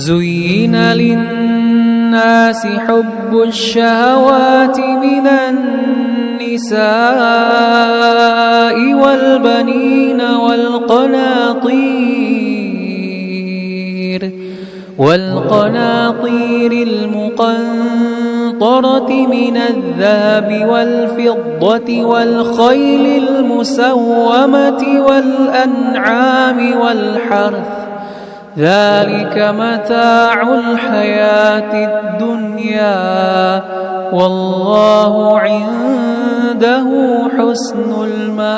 زين للناس حب الشهوات من النساء والبنين والقناطير المقنطرة من الذهب والفضة والخيل المسومة والأنعام والحرث ذلك متاع الحياة الدنيا والله عنده حسن المآب.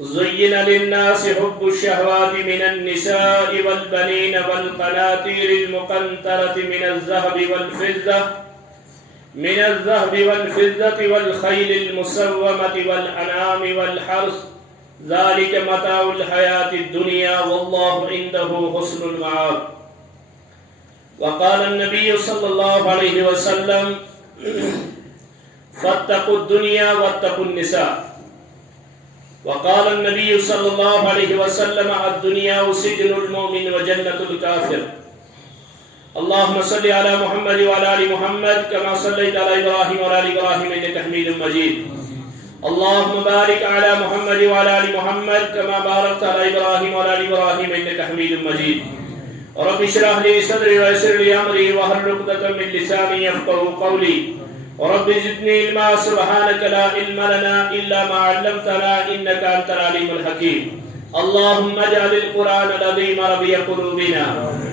زين للناس حب الشهوات من النساء والبنين والقناطير المقنطرة من الذهب والفضة والخيل المسومة والأنعام والحرث ذلك متاع الحياة الدنيا والله عنده حسن المآب. وقال النبي صلى الله عليه وسلم فاتقوا الدنيا واتقوا النساء. وقال النبي صلى الله عليه وسلم الدنيا سجن المؤمن وجنة الكافر. اللهم صل على محمد وعلى آل محمد كما صليت على إبراهيم وعلى آل إبراهيم إنك حميد مجيد. اللهم بارك على محمد وعلى آل محمد كما باركت على إبراهيم وعلى آل إبراهيم إنك حميد مجيد. رب اشرح لي صدري ويسر لي أمري واحلل عقدة من لساني يفقهوا قولي. رب زدني علما سبحانك لا علم لنا إلا ما علمتنا إنك أنت العليم الحكيم. اللهم اجعل القرآن العظيم ربيع قلوبنا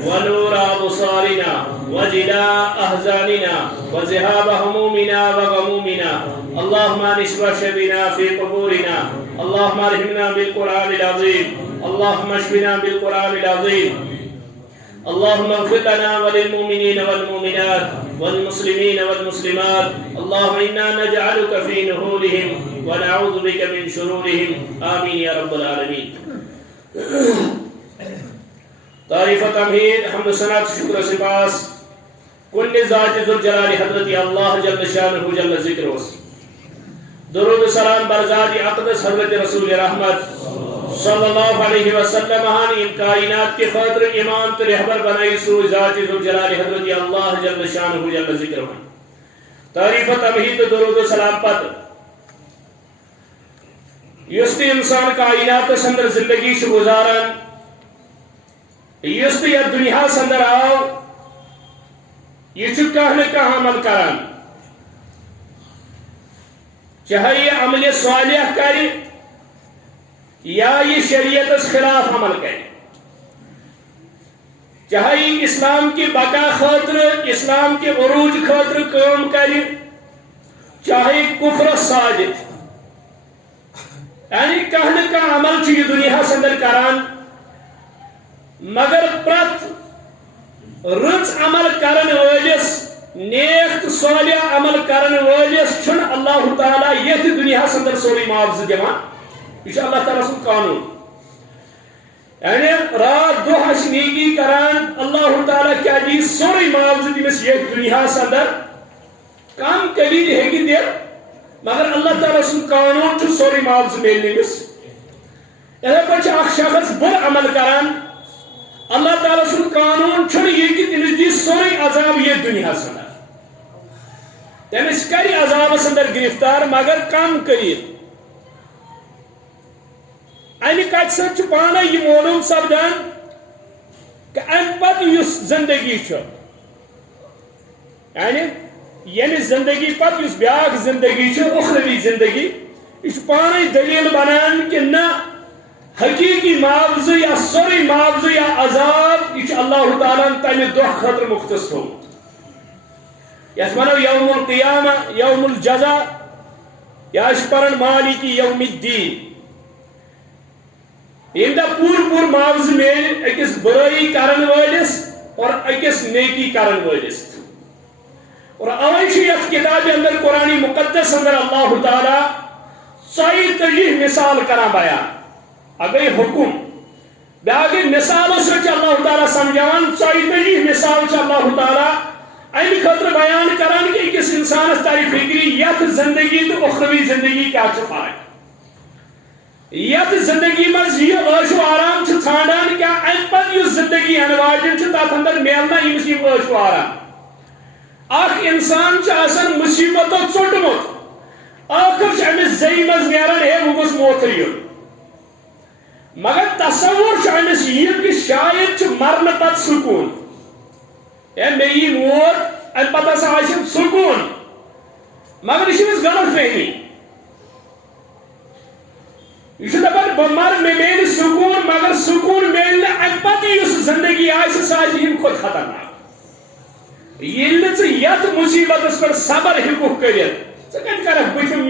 ونور أبصارنا وجلاء أحزاننا وذهاب همومنا وغمومنا. اللهم انس بنا في قبورنا. اللهم ارحمنا بالقرآن العظيم. اللهم اشفنا بالقرآن العظيم. اللهم اغفر لنا وللمؤمنين والمؤمنات والمسلمين والمسلمات. اللهم إنا نجعلك في نحورهم ونعوذ بك من شرورهم. آمين يا رب العالمين. تعریف و تمہید حمد و ثنا شکر و سپاس کل ذات ذوالجلال حضرت اللہ جل شانہ جل ذکر وس. درود و سلام بر ذات اقدس حضرت رسول رحمت صلی اللہ علیہ وسلم ان کائنات کے خاطر امام تو رہبر بنائی سو ذات ذوالجلال حضرت اللہ جل شانہ جل ذکر وس. تعریف و تمہید درود و سلام پت یس انسان کائنات اندر زندگی گزاران یس یہ دنیا اندر آو یہ کھانا نہ کھانا عمل کران چاہے یہ عمل صالح کرے یا یہ شریعت خلاف عمل کرے چاہے یہ اسلام کی بقا خاطر اسلام کے عروج خاطر کام کرے چاہے کفر ساجد یعنی کہنے کا عمل یہ دنیا اندر کران مگر پرت رچ عمل کرن ولس نیک صالح عمل کرن ولس چھن اللہ تعالیٰ یہ دنیا اندر سوری معاوضہ دِوان. یہ اللہ تعالیٰ سن قانون یعنی رات دۄہ نیکی کران اللہ تعالیٰ کیا دی سوری معاوضہ دِمس یہ دنیا اندر کم کلید ہیکہِ دِتھ مگر اللہ تعالیٰ سن قانون چھُ سوری معاوضہ ملنس. یتھے پٲٹھۍ چھُ اکھ شخص بُرٕ عمل کران اللہ تعالیٰ سن قانون چھُنہٕ یہِ کہِ تٔمِس دی سورُے عذاب یہ دنیا اندر تٔمِس کرِ عذابس اندر گرفتار مگر کم کٔرِتھ. امہِ کتھِ سۭتۍ چھُ پانے یہِ معلوم سپدان کہ امہِ پتہٕ یُس زندگی چھُ یعنی ییٚمہِ زندگی پتہٕ یُس بیاکھ زندگی چھِ اُخروی زندگی یہ چھُ پانے دلیل بنان کہ نہ حقیقی معاوضہ یا سوری معاوضہ یا عذاب یہ اللہ تعالیٰ تمہ دہ خاطر مختص تھومت یس ونو یوم القیامہ یوم الجزا یا پرن مالک یوم الدین. یم دہ پور معاوضہ مل اکس برائی کرن ولس اور اکس نیکی کرن ولس. اور اوے یتھ کتاب اندر قرآن مقدس اندر اللہ تعالیٰ 40 مثال کران بیان. اگئی حکم بیاگئی مثالوں سے اللہ تعالیٰ سمجھان 40 مثال اللہ تعالیٰ امہ خاطر بیان کران کہ اکس انسانس تاری فکری یتھ زندگی تو اخروی زندگی کیا فرق. یت زندگی مز یہ عیش و آرام ژھانڈان کیا ام پتہ یس زندگی ان واجن تر اندر میلنا یمس یم عیش و آرام اخ انسان آسان مصیبتو ژوٹمت آخر امس زی مز نیران ہے وہ گوس موتر یون مگر تصور امس یہ کہ شاید مرن پتہ سکون اے مے یہ موت ام پتہ ہسا آسم سکون مگر یہ غلط فہمی یہ دپان بہ مر مے میل سکون مگر سکون میل ام پتہ اس زندگی آسہ سہ آسہ کھت خطرناک یل یت مصیبت پر صبر ہیکھ کرت ژٕ کتھ بتم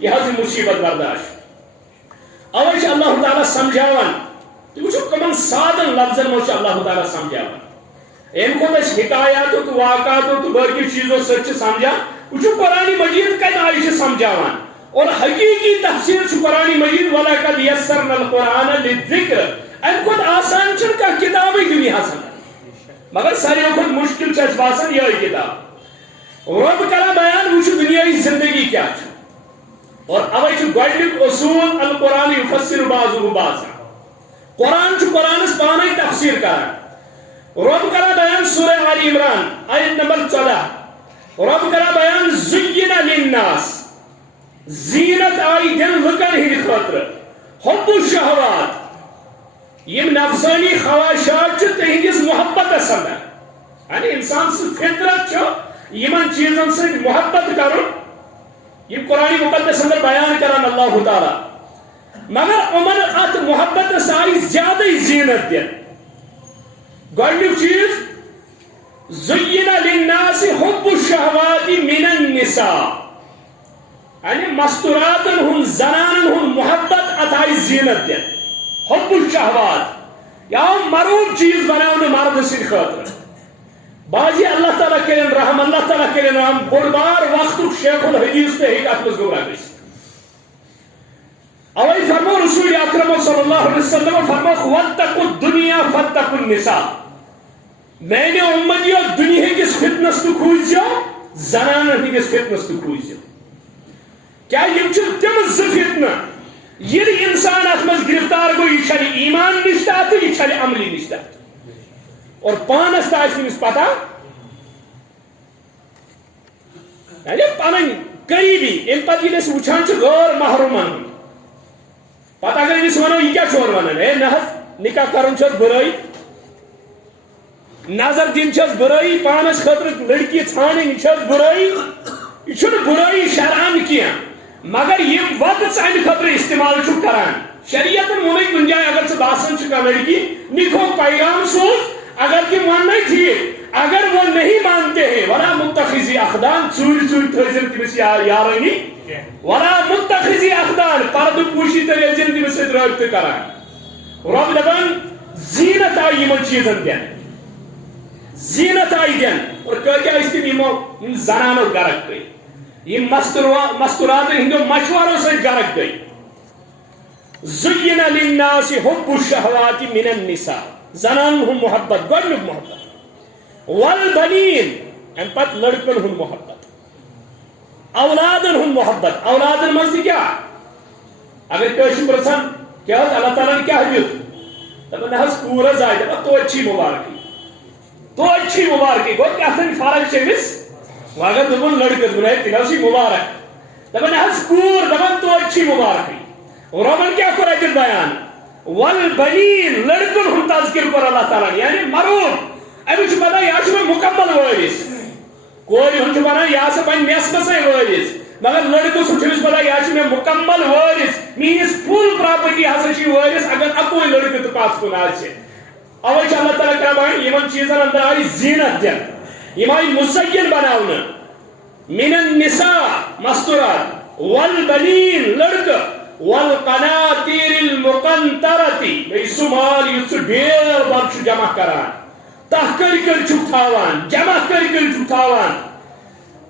یہ مصیبت برداشت اوے اللہ تعالیٰ سمجھاوان تھی وچھو کمن سادن لفظن مجھ اللہ تعالیٰ سمجھاوان ام کھت حکایات تو واقعات تو باقی چیزوں سچ سمجھا وچھو قرآن مجید کت آئی سمجھاوان اور حقیقی تفسیر قرآن مجید وَلَقَدْ يَسَّرْنَا الْقُرْآنَ لِلذِّكْرِ ام کھت آسان چھ کانٛہہ کتابٕے دُنیاہس اندر مگر ساروی کھت مشکل چھ باسان یہ کتاب رب کران بیان وچھ دنیائی زندگی کیا چھ اور اوے چھ گۄڈنیُک اصول القرآن یفسر بعضه بعضا قرآن چھ قرآنس پانے تفسیر کران رب کران بیان سورہ آل عمران آیت نمبر 14 رب کران بیان زُیِّنَ لِلنَّاسِ زینت آئی دن لکن ہند خاطر حب الشہوات یم نفسانی خواہشات تہندس محبت اندر یعنی انسان سے فطرت یمن چیزن سے محبت کرن یم قرآن مقدس اندر بیان کران اللہ تعالی مگر امن ات محبت آئی زیادہ زینت دن گۄڈنیُک چیز زُیِّنَ لِلنَّاسِ حب الشہوات من النساء یعنی مستوراتن ہن زنانن ہن محبت اتائی زینت دن حب الشہوات یا مروب چیز بناؤن مرد سن خاطر باجی اللہ تعالیٰ کرن رحم اللہ تعالیٰ کرن رحم بڑ بار وقت شیخ الحدیث تے ہیک اتمز گمراہ گئیس اوئی فرمو رسول اکرم صلی اللہ علیہ وسلم فرمو وَاتَّقُوا الدُّنْيَا فَاتَّقُوا النِّسَاءَ میں نے امتیو دنیا کس فتنس تو کھوجو زنانن کس فتنس تو کھوجو کیا یہ تم فتنہ یہ انسان ات مز گرفتار گو یہ چھ ایمان نشتہ تو یہ چھ عملی نشتہ اور پانس تمس پتہ یعنی پن قریبی ام پتہ یہ وچان غیر محرومن پتہ اگر اس ونو یہ کیا ونان اے نہ نکاح کرن برائی نظر دن برائی پانس خاطر لڑکی ژھانڈن یہ برائی یہ برائی شرعن کی مگر یہ وقت امہ خاطر استعمال کران شریعت وونے کن جائے اگر ژٕ باسان کانٛہہ لڑکی نکھو پیغام سوز اگر کہ ون ٹھیک اگر وہ نہیں مانتے ہیں ولا متخذی اخدان چوری چوری تھزن تمس یارانی ولا متخذی اخدان پرد پوشی ترزن تمس سۭتۍ رٲبطہٕ کران رب دپان زینت آئی یمن چیزن دن زینت آئی دن اور کۭتیاہ ٲسۍ تِم یمو زنانو گرک گٔے یم مستورات ہندو مشوروں سے غرق گئی زُیِّنَ لِلنَّاسِ حُبُّ الشَّهَوَاتِ مِنَ النِّسَاءِ زنان ہن محبت گۄڈنیُک محبت والبنین ام پت لڑکن ہن محبت اولادن ہن محبت اولادن مز کیا اگر کٲنٛسہِ پرژھان کیا اللہ تعالیٰ نے کیا دیُت دپان نہ حظ کوٗر حظ آیہِ دپان توتہِ چھِ مبارکی گوٚو کیٛاہ فرق چھِ أمِس اگر دپن لڑکس بنائے تیل مبارک دپان حظ کوٗر دپان توتہِ چھِ مبارکی ربن کیا کور اتن بیان والبنین لڑکن ہن تذکر کور اللہ تعالیٰ یعنی مروب امس پتہ یہ مکمل وارث کور ہن بنان یہ بن نصفسے وارث مگر لڑکس ہن پتہ یہ مکمل وارث میس فل پراپرٹی ہسا وارث اگر اکوے لڑکہ تو پتھ کن آسہِ اوے اللہ تعالیٰ کیا بیان یمن چیزن اندر آئی زینت دن یم آئی مزین بناونا من النساء مستورات والبنین لڑکہ والقناطیر المقنطرتی بھئی سمال یہ ڈیر بار جمع کران تہ کر چھک تھاوان جمع کر چھک تھاوان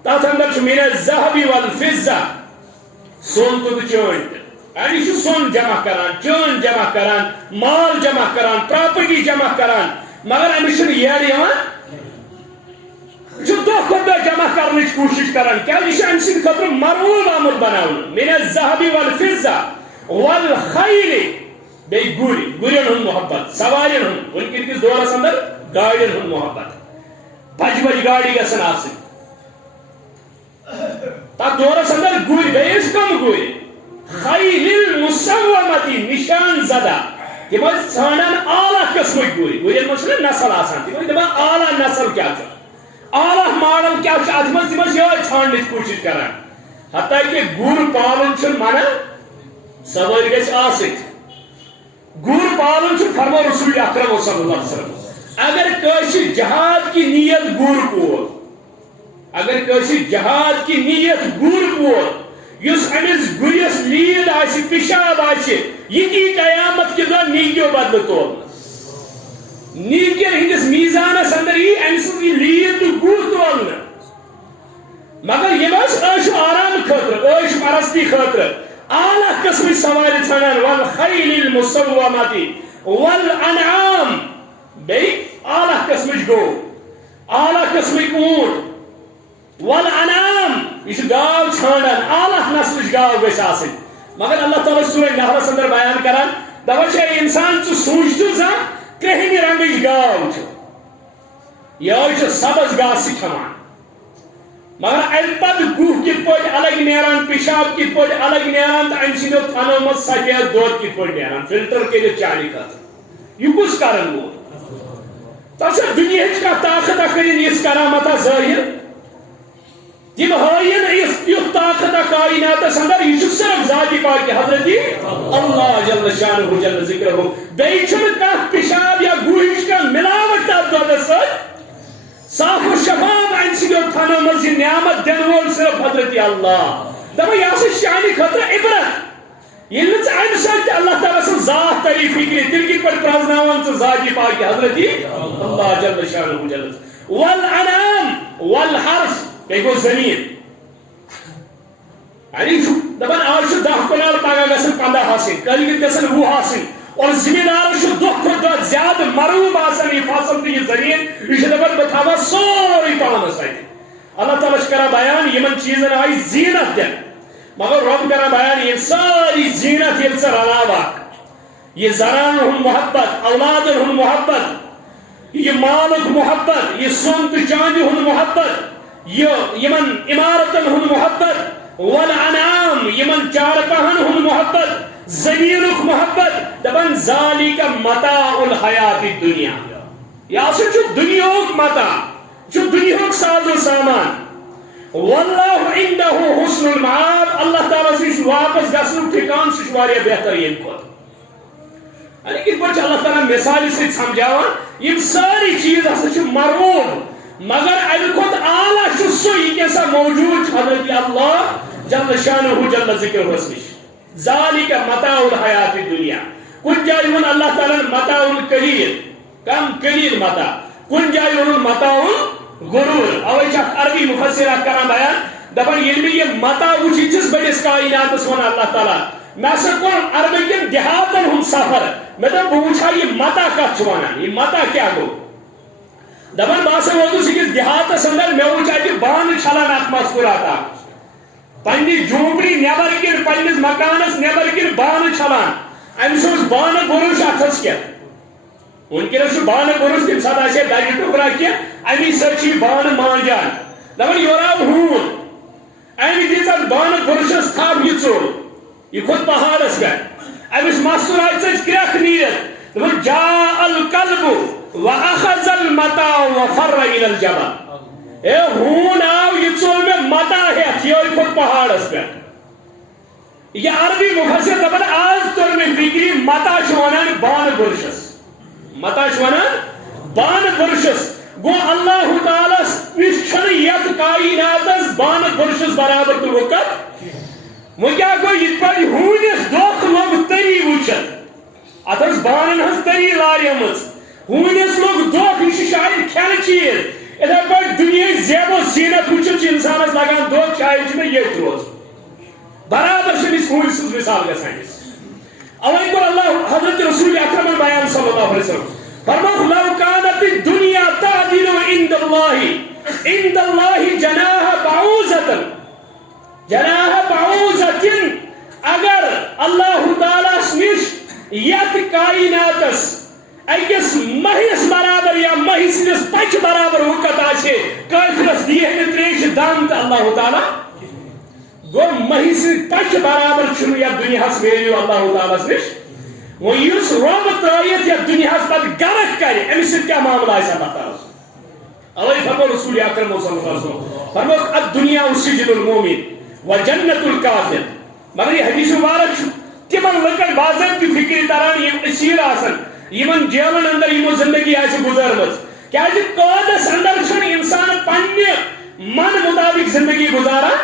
تاتھ اندر من الذهب والفضہ سون تو چون یعنی سون جمع کران چون جمع کران مال جمع کران پراپرٹی جمع کران مگر امس یہ دہ کھت دہ جمع کرنے کوشش کران کیا یہ ام سند خاطر مرغوب آمد بناؤن من الذهب والفضہ والخیل بے گرین ہن محبت سوارین ہن ونکن کس دورس اندر گاڑین ہن محبت بج بج گاڑی گژھن آسن تب دورس اندر گر بیس کم گر خیل المسومتی نشان زدہ تم ژھانڈان اعلیٰ قسمک گرین من نسل آسان تم دپان اعلیٰ نسل کیا اعلیٰ ماڈل کیا ات من تم یہ ژھانڈنٕچ کوشش کران حتیٰ کہ گر پالن منع سوٲرۍ گژھِ آسٕنۍ گر پالن فرمو رسول اکرم صلی اللہ علیہ وسلم اگر کٲنٛسہِ جہاد کی نیت گر پول اگر کٲنٛسہِ جہاد کی نیت گر پول یس امس گرس لید آسہِ پیشاب آسہِ یہ کی قیامت کے دور نیکیو بدل تولن نیکین ہندس میزانس اندر یہ ام سن لید تو گر تولن مگر یہ عیش و آرام خاطر عیش پرستی خاطر اعلیٰ قسم سواری ژھانڈان والخیل المسومتی والانعام بیٚیہِ اعلیٰ قسمٕچ گو اعلیٰ قسمٕکۍ اونٹ والانعام یہ گاو ژھانڈان اعلیٰ نسلٕچ گاو گژھِ آسٕنۍ مگر اللہ تعالیٰ سورہ نحلس اندر بیان کران دپان چھِ انسان ژٕ سوٗنٛچ تہٕ زانٛہہ کرٛہنہِ رنگٕچ گاو چھِ یہوے چھِ سبز گاسہٕ کھٮ۪وان مگر امہ پتہٕ گُہہ کِتھ پٲٹھۍ الگ نیران پیشاب کِتھ پٲٹھۍ الگ نیران تہٕ امہِ سٕنٛدیو تھنو منٛز سفید دۄد کِتھ پٲٹھۍ نیران فلٹر کٔرِتھ چانہِ خٲطرٕ یہ کُس کرن وول تۄہہِ چھا دُنیاہٕچ کانٛہہ طاقتا کٔرِنۍ یِژھ کرامتا ظٲہِر تم ہٲیِن یُتھ طاقتا کائناتس اندر یہ صرف ذاتی پاک حضرت اللہ جل شانہ جل ذکرہ بیٚیہِ چھُنہٕ کانٛہہ پیشاب یا گُہٕچ کانٛہہ ملاوٹ تتھ دۄدس سۭتۍ صاف و شفاف ام سندیو تھنو مز یہ نعمت دن وول صرف حضرت اللہ دپا یہ ہسا شانی خاطر عبرت ییٚلہِ نہٕ ژٕ امہِ سۭتۍ تہِ اللہ تعالیٰ سٕنٛز ذات تعریف فکری تیٚلہِ کِتھ پٲٹھۍ پرٛزناوان ژٕ ذاتی پاک حضرت اللہ جل شانہ جل والانعام والحرث بیٚیہِ گوٚو زٔمیٖن یعنی دپان آز چھُ 10 کنال پگاہ گژھن 15 آسٕنۍ کٲلۍکٮ۪تھ گژھن 20 آسٕنۍ اور زمیندار دۄہ کھۄتہٕ دۄہ زیادٕ مروٗب آسان یہ فصل تہٕ یہ زمین یہ چھُ دپان بہٕ تھاوہا سورُے پانس اتہِ اللہ تعالیٰ چھُ کران بیان یمن چیٖزن آیہِ زیٖنت دِنہٕ مگر رۄب کران بیان یِم سٲری زیٖنت ییٚلہِ ژٕ رلاوکھ یہ زرانن ہُنٛد محبت اولادن ہُنٛد محبت یہ مالُک محبت یہ سۄن تہٕ چاندِ ہُنٛد محبت یہ یمن عمارتن ہُنٛد محبت والانعام یمن چارپاہن ہُنٛد محبت زمینک محبت دپان ذالک متاع الحیات الدنیا یہ ہسا چھُ دنیاہُک متاع چھُ دنیاہُک ساز و سامان واللہ عنده حسن المآب اللہ تعالیٰ سُہ چھُ واپس گژھنُک ٹھِکان سُہ چھُ واریاہ بہتر ییٚمہِ کھۄتہٕ یعنی کِتھ پٲٹھۍ چھُ اللہ تعالیٰ مثالہِ سۭتۍ سمجھاوان یِم سٲری چیٖز ہسا چھِ مرغوب مگر امہِ کھۄتہٕ اعلیٰ چھُ سُہ یہِ کیٛاہ موجوٗد چھُ حضرت اللہ جل شانہ جل ذکرہس نِش ذالک متاع الحیات الدنیا کن جائے ون اللہ تعالیٰ متاع القلیل کم قلیل متاع کن جائے ون متاع الغرور اوے چھِ عربی مفسرہ کران بیان دپان ییٚلہِ مےٚ یہِ متاع وٕچھ چھِس بٔڑِس کائناتس ون اللہ تعالیٰ مےٚ ہسا کوٚر عربٕکٮ۪ن دِہاتن ہُنٛد سفر مےٚ دوٚپ بہٕ وٕچھٕ ہا یہِ متاع کتھ چھُ ونان یہِ متاع کیٛاہ گوٚو دپان بہٕ ہسا ووتُس أکِس دِہاتس اندر مےٚ وٕچھ اتہِ بانہٕ چھلان اکھ مستوٗرات اکھ پننہِ جھوپڑی نیبر کِنۍ پننِس مکانس نیبر کِنۍ بانہٕ چھلان أمِس اوس بانہٕ بُرُش اتھس کٮ۪تھ وٕنکیٚنس چھُ بانہٕ بُرُش تمہِ ساتہٕ آسہِ ہے دَجہِ ٹُکرا کینٛہہ امی سۭتۍ چھِ یہِ بانہٕ مانجان دپان یورٕ آو ہوٗن أمۍ دِژ اتھ بانہٕ بُرشس تھپھ یہِ ژوٚل یہِ کھوٚت پہاڑس پٮ۪ٹھ أمِس مستوٗراتہِ ژٔج کرٛٮ۪کھ نیٖرِتھ دپان جاء الکلب واخذ المتاع وفر الى الجبل اے ہوٗن آو یہِ ژوٚل مےٚ متاع ہٮ۪تھ یہوے کھوٚت پہاڑس پٮ۪ٹھ یہ عربی مفسر دپان آز توٚر مےٚ فکرِ متاع چھُ ونان بانہٕ بُرشس متاع چھُ ونان بانہٕ بُرشس گوٚو اللہ تعالیٰ نِش چھُنہٕ یتھ کائناتس بانہٕ بُرشس برابر تہٕ وقت وۄنۍ کیٛاہ گوٚو یِتھ پٲٹھۍ ہوٗنِس دۄکھ لوٚگ تٔری وٕچھِتھ اتھ ٲس بانن ہٕنٛز تٔری لاریمٕژ ہوٗنِس لوٚگ دۄکھ یہِ چھُ شاید کھٮ۪نہٕ چیٖز اِتھے پٲٹھۍ دُنیاہٕچ زیب و زیٖنت وٕچھِتھ چھُ انسانس لگان دۄکھ شاید چھُ مےٚ ییٚتہِ روزُن برابر چھِ أمِس ہوٗنۍ سٕنٛز مثال گژھان اوے کوٚر اللہ حضرت رسول اکرمن بیان صلی اللہ علیہ وسلم فرمووُکھ لو کانت الدنیا تعدل عند اللہ جناح بعوضة اگر اللہ یت کائناتس اکس مہس برابر یا مہی سندس پچ برابر وقت آچے کافرس دیہ تریش دان تو اللہ تعالیٰ گو مہی سند پچ برابر چھنو یا دنیا ویلیو اللہ تعالیٰ نش وہ اس روب ترائیت یا دنیا پتہ غرق کرے امس سۭتۍ کیا معاملہ آسا بتا اوے فرمو رسول اکرم صلی اللہ علیہ وسلم فرمو الدنیا سجن المؤمن وجنت الکافر مگر یہ حدیث مبارک تمن لکن باضابطہ فکر تران یم اسیر آسن یمن جیلن اندر یمو زندگی آسہ گزارمز کیا قیدس اندر چھن انسان پنہ من مطابق زندگی گزاران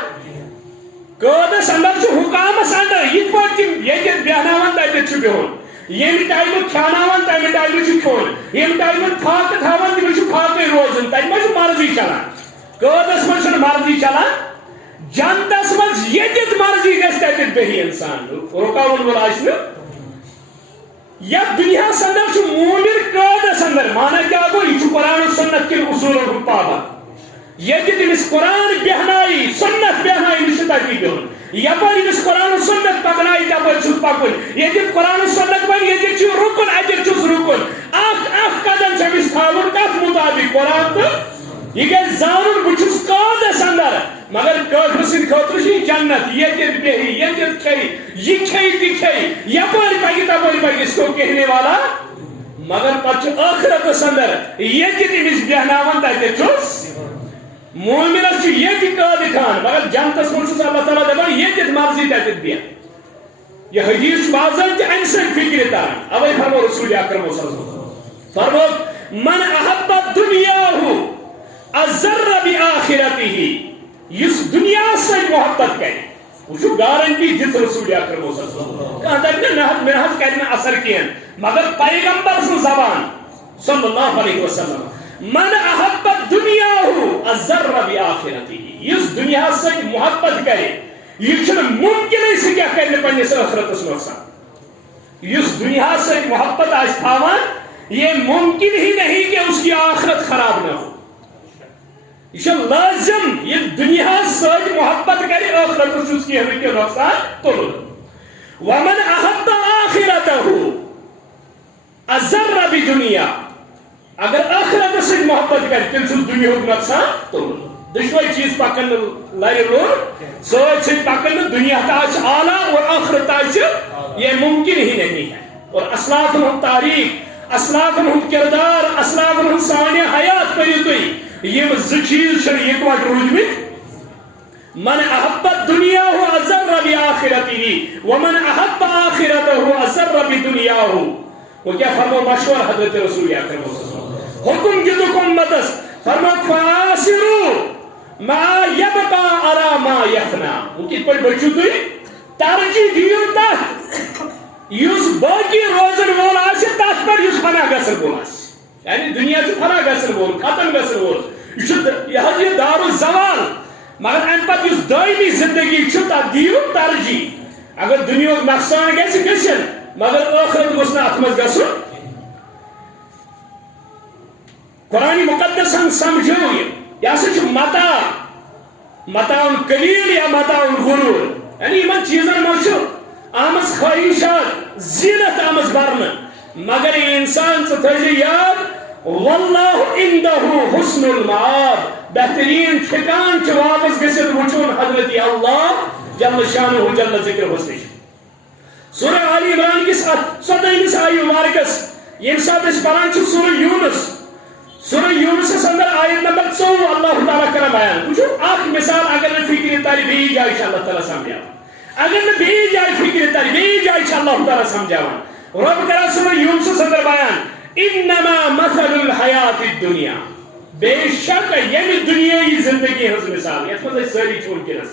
قیدس اندر چھ حکامس اندر یہ پٲٹھۍ تم ییٚتٮ۪تھ بیہناوان تتٮ۪تھ چھُ بِہُن ییٚمہِ ٹایمہٕ کھیٛاناوان تمہِ ٹایمہٕ چھُ کھیوٚن ییٚمہِ ٹایمہٕ فاقہٕ تھاوان تِمن چھُ فاقٕے روزُن تتہِ ما چھُ مرضی چلان قیدس منٛز چھنہٕ مرضی چلان جنتس منٛز ییٚتٮ۪تھ مرضی گژھِ تتٮ۪تھ بیہہِ انسان رُکاوُن وول آسہِ نہٕ یتھ دنیاہس اندر چھُ مومن قیدس اندر مانا کیا گوٚو یہِ چھُ قرآن سنت کٮ۪ن اصوٗلن ہُنٛد پابنٛد ییٚتٮ۪تھ أمِس قرآن بیہنایی سنت بیہنایی أمِس چھُ تتی بِہُن یپٲرۍ أمِس قرآن سنت پکنایی تپٲرۍ چھُس پکُن ییٚتٮ۪تھ قرآن سنت وَنہِ ییٚتٮ۪تھ چھُ رُکُن اَتٮ۪تھ چھُس رُکُن اکھ قدم چھُ أمِس تھاوُن کتھ مُطابق قرآن تہٕ یہ گژھِ زانُن بہٕ چھُس قیدس اندر مگر کٲفر سٕنٛدِ خٲطرٕ چھُ یہِ جنت ییٚتٮ۪تھ بیہہِ ییٚتٮ۪تھ کھیٚیہِ یہِ کھیٚیہِ تہِ کھیٚیہِ یپٲرۍ پکہِ تپٲرۍ پکہِ اس کو کہنے والا مگر پتہٕ چھُ ٲخرتس اندر ییٚتٮ۪تھ أمِس بیہناوان تتٮ۪تھ چھُس مومنس چھُ ییٚتہِ قٲدِ خان مگر جنتس منٛز چھُس اللہ تعالیٰ دپان ییٚتٮ۪تھ مرضی تتٮ۪تھ بیٚہہ یہ حدیث چھُ باضابطہ امہِ سۭتۍ فکرِ تران اوے فرمو رسول اکرم صلی اللہ علیہ وسلم فرمو من احب دنیاہ ازر بآخرتہ یس دنیا سۭتۍ محبت کرِ وہ چھُ گارنٹی دِتھ رسول اکرم صلی اللہ علیہ وسلم کانٛہہ دپہِ نہٕ مےٚ حظ کرِ نہٕ اثر کینٛہہ مگر پیغمبر سٕنٛز زبان صلی اللہ علیہ وسلم من احب دنیاہ ازر بآخرتہ یس دنیا سۭتۍ محبت کرِ یہ چھُنہٕ ممکن سُہ کیٛاہ کرِ نہٕ پننِس ٲخرتس نۄقصان یس دنیا سۭتۍ محبت آسہِ تھاوان یہ ممکن ہی نہیں کہ اس کی آخرت خراب نہ ہو یہ لازم یہ دنیا سۭتۍ محبت کرِ ٲخرتس چھُس کینٛہہ نہٕ کینٛہہ نۄقصان تُلُن ومن احب آخرتہ ازر بدنیا اگر ٲخرتس سۭتۍ محبت کرِ تیٚلہِ چھُس دُنیہُک نۄقصان تُلُن دشوے چیز پکن لرِ لور سۭتۍ سۭتۍ پکن نہٕ دنیا تہِ آسہِ اعلیٰ اور ٲخرت آسہِ یہ ممکن ہی نہیں ہے اور اسلافن ہُنٛد تاریخ اسلافن ہُنٛد کردار اسلافن ہُنٛد سانہِ حیات کٔرِو تُہۍ یم زٕ چیز چھنہٕ یِکوٹہٕ روٗدمٕتۍ من احب دنیاہ ازر بآخرتہ ومن احب آخرتہ ازر بدنیاہ وہ کیا فرمو مشور حضرت رسول اکرم صلی اللہ علیہ وسلم حکم دِتُکھ اُمتس فرمو فآسروا ما یبقى علی ما یفنا وہ کِتھ پٲٹھۍ بٔچِو تُہۍ ترجیح دِیِو تتھ یُس باقی روزن وول آسہِ تتھ پٮ۪ٹھ یُس فنا گژھن وول آسہِ یعنی دنیا چھُ فنا گژھن وول ختم گژھن وول یہ چھُ یہِ حظ یہِ دار الزوال مگر امہِ پتہٕ یُس دٲیمی زندگی چھُ تتھ دِیِو ترجیح اگر دنیاہُک نۄقصان گژھِ گٔژھِنۍ مگر ٲخرت گوٚژھ نہٕ اتھ منٛز گژھُن قرآن مقدس سمجھو یہ ہسا چھُ متاع قلیل یا متاع غرور یعنی یمن چیزن منٛز چھُ آمٕژ خواہشات زینت آمٕژ برنہٕ مگر یہ انسان ژٕ تھٲیزِ یاد واللہ عندہ حسن المآب بہترین ٹھکان چھُ واپس گژھِتھ وٕچھُن حضرت اللہ جل شانہ جل ذکر حسنٕچ سورہ آل عمران کس 14 آیہ مبارکس ییٚمہِ ساتہٕ أسۍ پران چھِ سورہ یونس اندر آیت نمبر 14 اللہ تعالیٰ کران بیان وٕچھو اکھ مثال اگر نہٕ فکر ترِ بیٚیہِ جایہِ چھِ اللہ تعالیٰ سمجھاوان اگر نہٕ بیٚیہِ جایہِ فکر ترِ بیٚیہِ جایہِ چھِ اللہ تعالیٰ سمجھاوان رب کران سورہ یونس اندر بیان انما مثل الحیات الدنیا بے شک ییٚمہِ دُنیٲیی زندگی ہٕنٛز مثال یتھ منٛز أسۍ سٲری چھِ وٕنکیٚنس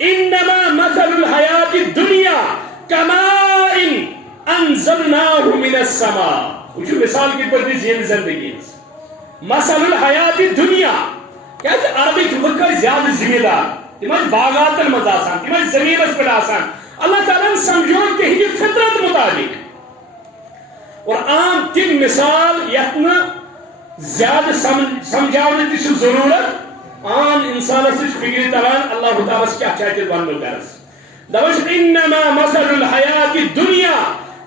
انما مثل الحیات الدنیا کماء انزلناه من السماء وٕچھو مثال کِتھ پٲٹھۍ دِژ ییٚمہِ زندگی ہٕنٛز مثل الحیات دنیا کیا عربک لُکھ ٲسۍ زیادٕ ذمہ دار تِم ٲسۍ باغاتن منٛز آسان تِم ٲسۍ زٔمیٖنس پٮ۪ٹھ آسان اللہ تعالیٰ سمجھو تِہنٛدِ فطرت مطابق اور عام تِم مثال یتھ نہٕ زیادٕ سمجھاونہٕ تہِ چھِ ضروٗرت عام انسانس تہِ چھِ فکرِ تران اللہ تعالیٰ کیاہ چھُ اتٮ۪تھ وننُک غرض دپان چھِ انما مثل الحیات الدنیا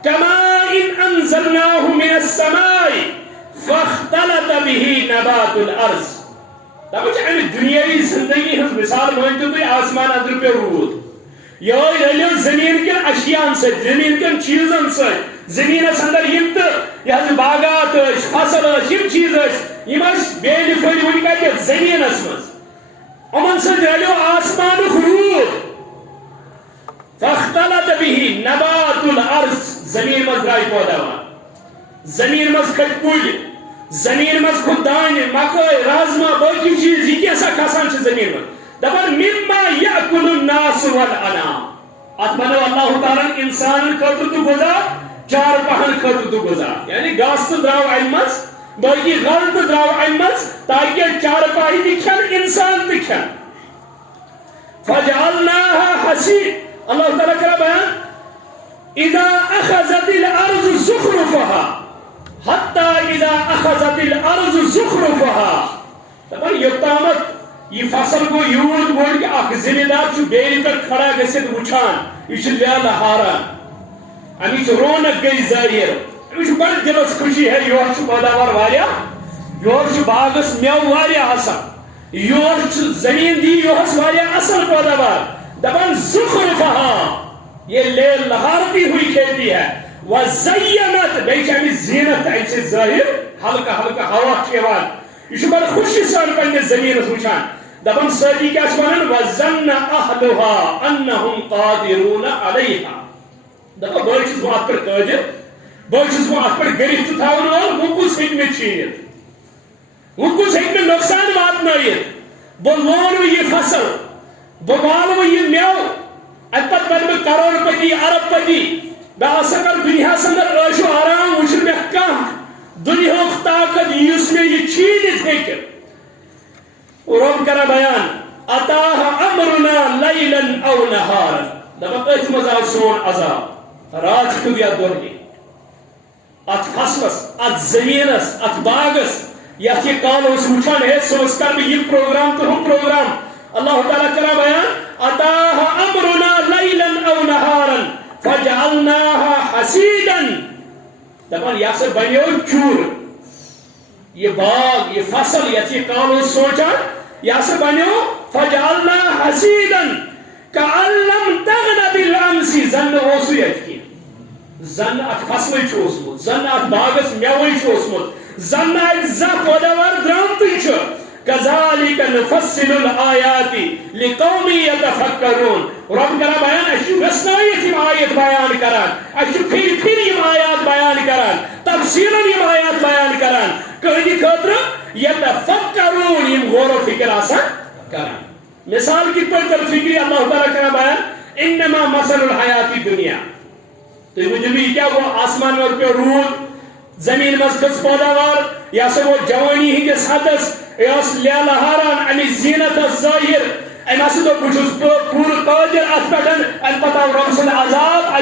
کماء نبات الارض دپان امہ دنیاوی زندگی ہز مثال مانتو تھی آسمان ادر پہ رود یہ رلیو زمین کن اشیاء سے زمین کن چیزن سے زمینس اندر یم تو یہ باغات فصل یم چیز یم بیل پھل ون کت زمینس مز امن سے رلیو آسمان رود فاختلط به نبات الارض زمین مز درائے پیداوار زمین مز کھٹ کل زمین مز کھٹ دانہ مکئی رازما باقی چیز یہ کیسا کھسان زمین مز دپان مما یاکل الناس والانام ات بنو اللہ تعالیٰ انسان خاطر تو غذا چار پہن خاطر تو غذا یعنی گاس تو درو امہ مز باقی غل تو درو امہ مز تاکہ چار پاہی تہ کھین انسان تہ کھین فجعلناها حسید اللہ تعالیٰ کرا بیان اذا اخذت الارض زخرفها حتى اذا اخذت الارض زخرفها دپان یوتامت یہ فصل گو یوت بوڑ کہ اخ ذمہ دار بیل پہ کھڑا گھت وچھان یہ لال ہاران امچ رونق گئی ظاہر امچ بڑ دلس خوشی ہے یور پیداوار واریاہ یور باغس میو واریاہ آسان یور زمین دی یورس واریاہ اصل پیداوار دپان زخرفها یہ لیل لہارتی ہوئی کھیتی ہے وزینت بیچ امچ زینت امچ ظاہر ہلکا ہلکا ہوا کھیوان یہ بڑ خوشی سان پنس زمینس وچھان دپان سردی کیا ونان وظن اہلها انہم قادرون علیہا دپان بہ چھس ات پہ قادر بہ چھس ات پہ گرفت تھاون وول وہ کس ہیک مے چھینت وہ کس ہیک مے نقصان واتنائت بہ لون یہ فصل بہ والو یہ میو ات پتہ بن میں کروڑ پتی ارب پتی بہ ہسا کر دنیا اندر عیش و آرام وچھ مے کانٛہہ دنیا طاقت یس میں یہ چھینت ہیکہ رب کرا بیان اتاہ امرنا لیلا او نہارا دپان ات مز آو سون عذاب رات کھو یا دۄہلہِ ات فصلس ات زمینس ات باغس یتھ یہ کال اس وچھان ہے سوس کر بہ یہ پروگرام تو ہم پروگرام اللہ تعالیٰ کرا بیان اتاہ امرنا لیلا او نہارا فجعلناها حسیدا دپان یہ سے بنیو چور یہ باغ یہ فصل یتھ یہ کال اس سوچان یہ سے بنیو فجعلناها حسیدا کأن لم تغن بالامس زن اوسو یتکی زن ات فصل اوسمت زن ات باغس میوے اوسمت زن ات زا پیداوار درامتٕے چھ كذلك نفصل الآيات لقوم يتفكرون رب کرا بیان اچھو رسنائیت یم آیت بیان کران اچھو پھر یم آیات بیان کران تفصیلا یم آیات بیان کران کہنی خاطر یتفکرون یم غور و فکر آسان کران مثال کی پر فکری اللہ تعالیٰ کرا بیان انما مثل الحیات دنیا تو مجھے کیا وہ آسمان اور پہ رود زمین مز کھس پیداوار یا سے وہ جوانی ہندس حدس یس لیل ہاران امی زینت ظاہر ام ہسا دپ بہت پور قادر ات پہ ام پتہ آو رب سند عذاب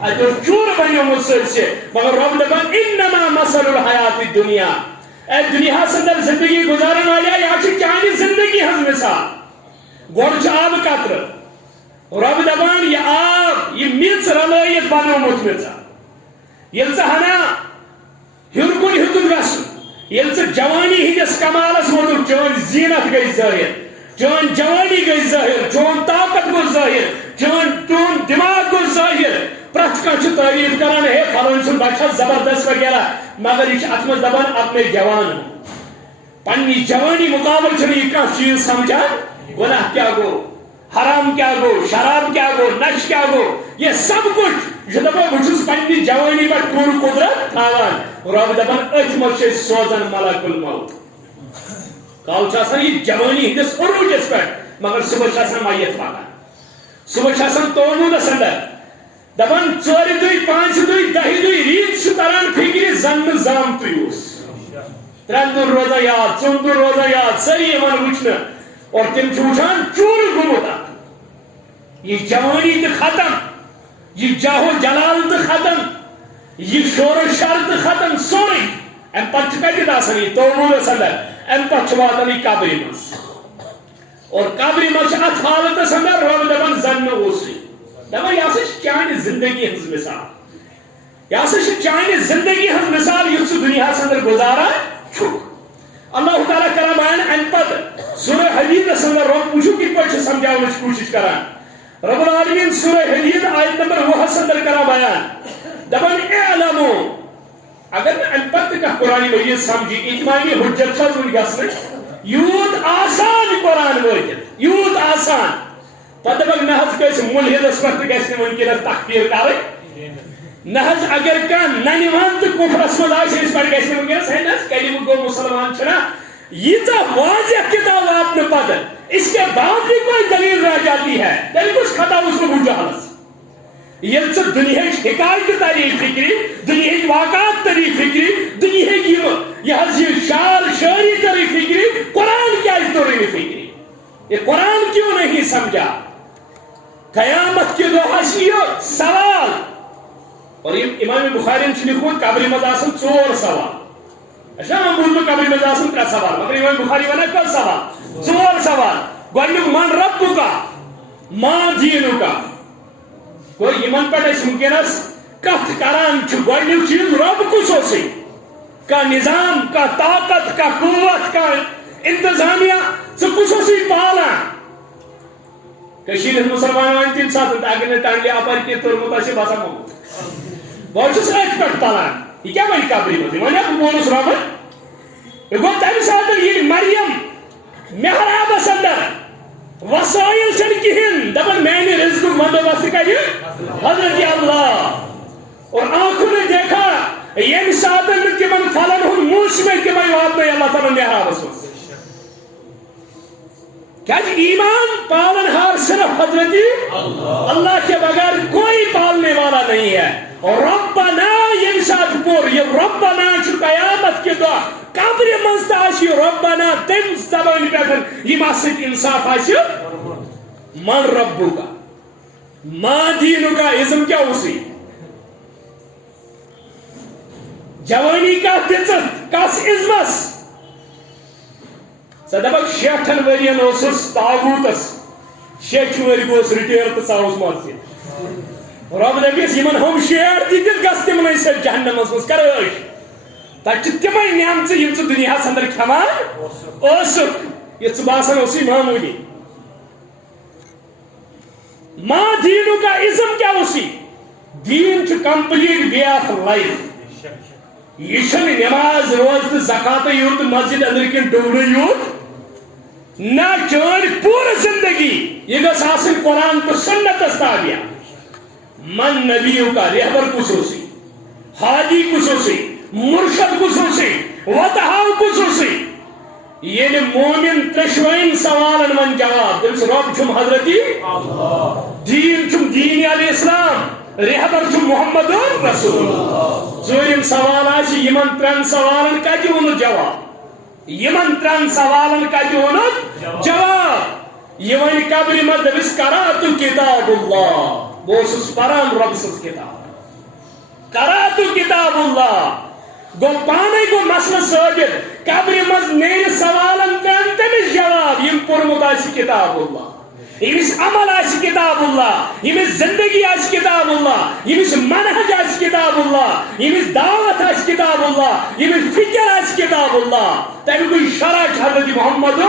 اتہ چور بنیومت سرسے مگر رب دپان انما مثل الحیات دنیا اے دنیا اندر زندگی گزارن والے یہ چانہ زندگی ہز مثال گوڑ آب قطر رب دپان یہ آب یہ میژ رلائت بنومت میژ یل ہنا ہر کن ہیوتن گھن یل جوانی ہندس کمالس ووتک چون زینت گئی ظاہر چون جوانی گئی ظاہر چون طاقت گو ظاہر چون دماغ گو ظاہر پرت کھانا تعریف کران ہے فلان سن بچہ زبردست وغیرہ مگر یہ ات مز دپان اب میں جوان پنی جوانی مقابل چھ یہ کھانا چیز سمجھان گناہ کیا گو حرام کیا گو شراب کیا گو نش کیا گو یہ سب کچھ یہ دپان بہت پنی جوانی پہ پور قدرت تھاوان رب دپان ات مز سوزان ملک الموت کال یہ جوانی ہندس عروجس پہ مگر صبح میت پکان صبح تونس اندر دپان 4 دہی 5 دہی 10 دہی ریت تران فکر زن زامت 3 دن روزہ یاد 4 دن روزہ یاد سری وچن اور تم وچان چور گومت یہ جوانی تو ختم یہ جاہو جلال تو ختم یہ شور و شر تو ختم سورے ام پتہ کتہ آسان یہ تونس اندر ام پتہ واتان یہ قبر مز اور قبر مز ات حالت اندر رب دپان زن اوسے دپان یہ چانہ زندگی ہز مثال یہ چانہ زندگی ہز مثال یس دنیا اندر گزاران اللہ تعالیٰ کران بیان ان پت سورہ حدید اندر رب وچھو کت پٲٹھۍ سمجھاونٕچ کوٗشِش کران رب العالمین سورہ حدید آیت نمبر 20 اندر کران بیان دپان اعلمو اگر نہ ان پت تہِ کانٛہہ قرآن مجید سمجھی اتمامی حجت چھا وُنہِ گژھنٕچ یوٗت آسان قرآن وٲتِتھ یوٗت آسان پتہٕ دپکھ نہ حظ کٲنٛسہِ مُلحدس پٮ۪ٹھ تہِ گژھِ نہٕ وُنکٮ۪نس تکفیٖر کرٕنۍ نہ حظ اگر کانٛہہ ننہِ وان تہٕ کُفرس منٛز آسہِ أمِس پٮ۪ٹھ گژھِ نہٕ وُنکٮ۪نس ہے نہ حظ کلمہٕ گوٚو مُسلمان چھُنا ییٖژاہ واضح کتاب واتنہٕ پتہٕ اس کے بعد بھی کوئی دلیل رہ جاتی ہے تیٚلہِ کُس خطا اوس نہٕ ابو جہلس ییٚلہِ ژٕ دُنیہٕچ حکایتہٕ تری فکرِ دُنیہٕچ واقعات تری فکرِ دُنیہٕکۍ یہِ حظ یہِ شال شٲعری تری فکرِ قرآن کیٛازِ توٚرُے نہٕ فکرِ یہ قرآن کیوں نہیں سمجھا قیامت کے دۄہ آسہِ یہِ سوال اور امام بخاری نے لکھمت قبر مز آسن 4 سوال اچھا ہم بولتے قبر مز آسن 3 سوال مگر امام بخاری ونان کل سوال 4 سوال گۄڈنیُک من ربُکا ما دیٖنُکا گوٚو یِمن پٮ۪ٹھ أسۍ وٕنکٮ۪نس کتھ کران چھِ گۄڈنیُک چیٖز رب کُس اوسُے کانٛہہ نظام کانٛہہ طاقت کانٛہہ قوت کانٛہہ انتظامیہ ژٕ کُس اوسُے پالان کٔشیٖرِ ہٕنٛدۍ مُسلمان وَنہِ تَمہِ ساتہٕ اگر نہٕ ٹنٛگلہِ اپارِ کینٛہہ توٚرمُت آسہِ باسان موٚمُت بہٕ چھُس أتھۍ پٮ۪ٹھ تلان یہِ کیٛاہ وَنہِ قبرِ منٛز یہِ وَنیا بہٕ ووٚنُس رۄبن یہِ گوٚو تَمہِ ساتہٕ ییٚلہِ مریم محرابس اندر وسٲیِل چھنہٕ کِہیٖنۍ دپان میانہِ رِزقُک بندوبست کرِ حضرت اللہ اور آنکھوں نے دیکھا ییٚمہِ ساتہٕ نہٕ تِمن پھلن ہُنٛد موسمے تِمے واتنٲے اللہ تعالیٰ محرابس منٛز کیٛازِ ایمان پالن ہار صرف حضرت اللہ کے بغیر کوئی پالنے والا نہیں ہے اور ربنا ییٚمہِ ساتہٕ پوٚر یہِ ربنا چھُ قیامت کہِ دۄہ قبرِ منٛز تہِ آسہِ یہِ ربنا تمہِ زبانہِ پٮ۪ٹھ یِم اتھ سۭتۍ انصاف آسہِ من ربُکا ما دیٖنُکا اِزم کیٛاہ اوسُے جوانی کتھ دِژٕتھ کس عزمس ژٕ دپکھ 60 ؤرین اوسُس تاغوٗتس 60 ؤری گوس رِٹیر تہٕ ژاوُس مسجد رۄب دپیس یِمن ہُم 60 تہِ دِتھ گژھ تِمنٕے سۭتۍ جہنمس منٛز کر ٲش تتہِ چھِ تِمے نعمژٕ یِم ژٕ دُنیاہس اندر کھٮ۪وان اوسُکھ یہِ ژٕ باسان اوسُے معموٗلی ما دیٖنُکا اِزم کیٛاہ اوسُے دیٖن چھُ کمپلیٖٹ وے آف لایف یہ چھنہٕ نماز روز تہٕ زکاتٕے یوت تہٕ مسجد أنٛدرۍ کِنۍ ڈوٗرٕے یوت نہ چٲنۍ پوٗرٕ زندگی یہ گژھِ آسٕنۍ قرآن تہٕ سنتس تابع من نبیُکا رہبر کُس اوسُے حاجی کُس اوسُے مرشد کُس اوسُے وتہاو کُس اوسُے ییٚلہِ مومن 3 سوالن ون جواب تٔمِس رۄب چھُم حضرت دیٖن چھُم دیٖن علیہ السلام رہبر چھُم محمد رسول ژوٗرِم سوال آسہِ یِمن 3 سوالن کتہِ ووٚنُتھ جواب یِمن 3 سوالن کتہِ ووٚنُتھ جواب یہِ وَنہِ قبرِ منٛز دٔپِس قرأتُ کِتاب اللہ بہٕ اوسُس پران رۄبہٕ سٕنٛز کِتاب قرأتُ کِتاب اللہ گوٚو پانے گوٚو مسلہٕ ثٲبت قبرِ منٛز نیرِ سوالن 3 تٔمِس جواب ییٚمۍ پوٚرمُت آسہِ کِتاب اللہ ییٚمِس عمل آسہِ کِتاب اللہ ییٚمِس زندگی آسہِ کِتاب اللہ ییٚمِس منہج آسہِ کِتاب اللہ ییٚمِس دعوت آسہِ کِتاب اللہ ییٚمِس فکر آسہِ کِتاب اللہ تمیُکُے شرح چھُ حضرت محمد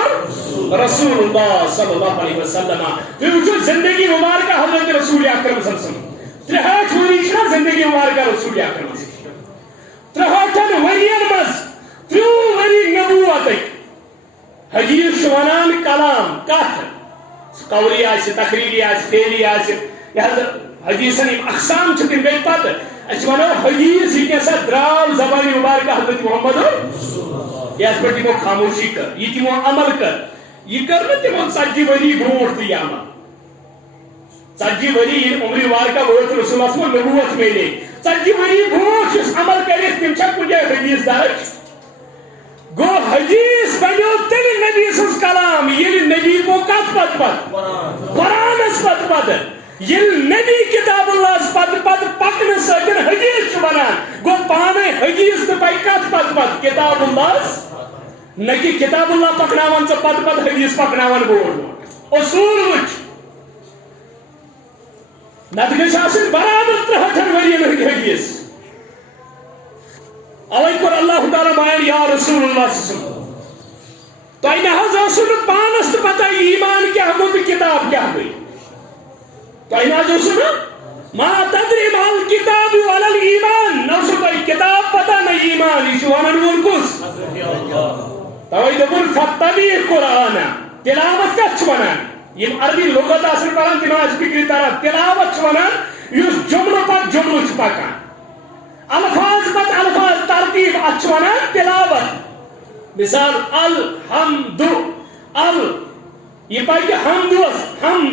رسول اللہ صلی اللہ علیہ وسلم تُہۍ وٕچھِو زندگی مبارکہ حضرت رسول اکرم صلی اللہ علیہ وسلم 63 ؤری چھِنہ زندگی مبارکہ رسول اکرم 63 ؤرین منٛز 30 ؤری نبوتٕکۍ حدیث چھُ ونان کلام کتھ قولی آسہِ تقریری آسہِ فعلی آسہِ لہذا حدیثن یِم اقسام چھِ تِم گٔے پتہٕ أسۍ ونو حدیث یہِ کیٛاہ سا درٛاو زبانہِ مبارکہ حضرت محمد یتھ پٮ۪ٹھ تِمو خاموشی کٔر یہِ تِمو عمل کٔر یہِ کٔر نہٕ تِمو 40 ؤری برونٛٹھ تہِ یہِ عمل 40 ؤری ییٚلہِ عمرِ مبارکہ وٲژ رسولس منٛز نبوت میلے 40 ؤری برونٛٹھ یُس عمل کٔرِتھ تِم چھا کُنہِ جایہِ حدیث درج گوٚو حدیث بنیو تیٚلہِ نبی سٕنٛز کلام ییٚلہِ نبی گوٚو کتھ پتہٕ قرآنس پتہٕ ییٚلہِ نبی کتاب اللہس پتہٕ پکنہٕ سۭتۍ حدیث چھُ بنان گوٚو پانے حدیث تہِ پکہِ کتھ پتہٕ کتاب اللہس نہ کہ کتاب اللہ پکناون ژٕ پتہٕ حدیث پکناون برونٛٹھ اصوٗل وٕچھ نتہٕ گژھِ آسٕنۍ برابر 63 ؤرین ہٕنٛدۍ حدیث اوے کوٚر اللہ تعالیٰ بیان یا رسول اللہ صلی اللہ علیہ وسلم تۄہہِ نہ حظ ٲسوٕ نہٕ پانَس تہِ پتہ ایمان کیٛاہ گوٚو تہٕ کِتاب کیٛاہ گٔے تۄہہِ نہ حظ اوسوٕ نہٕ ما تدری مال کتاب ولا ایمان نہ اوسوٕ تۄہہِ کِتاب پتہ نہ ایمان یہِ چھُ وَنن وول کُس توے دوٚپُن فَاتَّبِعِ القرآنَ تِلاوت کتھ چھِ وَنان یِم عربی لغت آسن پران تِم آسہِ فِکرِ تران تِلاوت چھِ وَنان یُس جملہٕ پتہٕ جملہٕ چھُ پکان الفاظ پتہٕ الفاظ ترتیب اتھ چھِ وَنان تِلاوت مثال الحمد ال یہ پکہ حمدوس ہم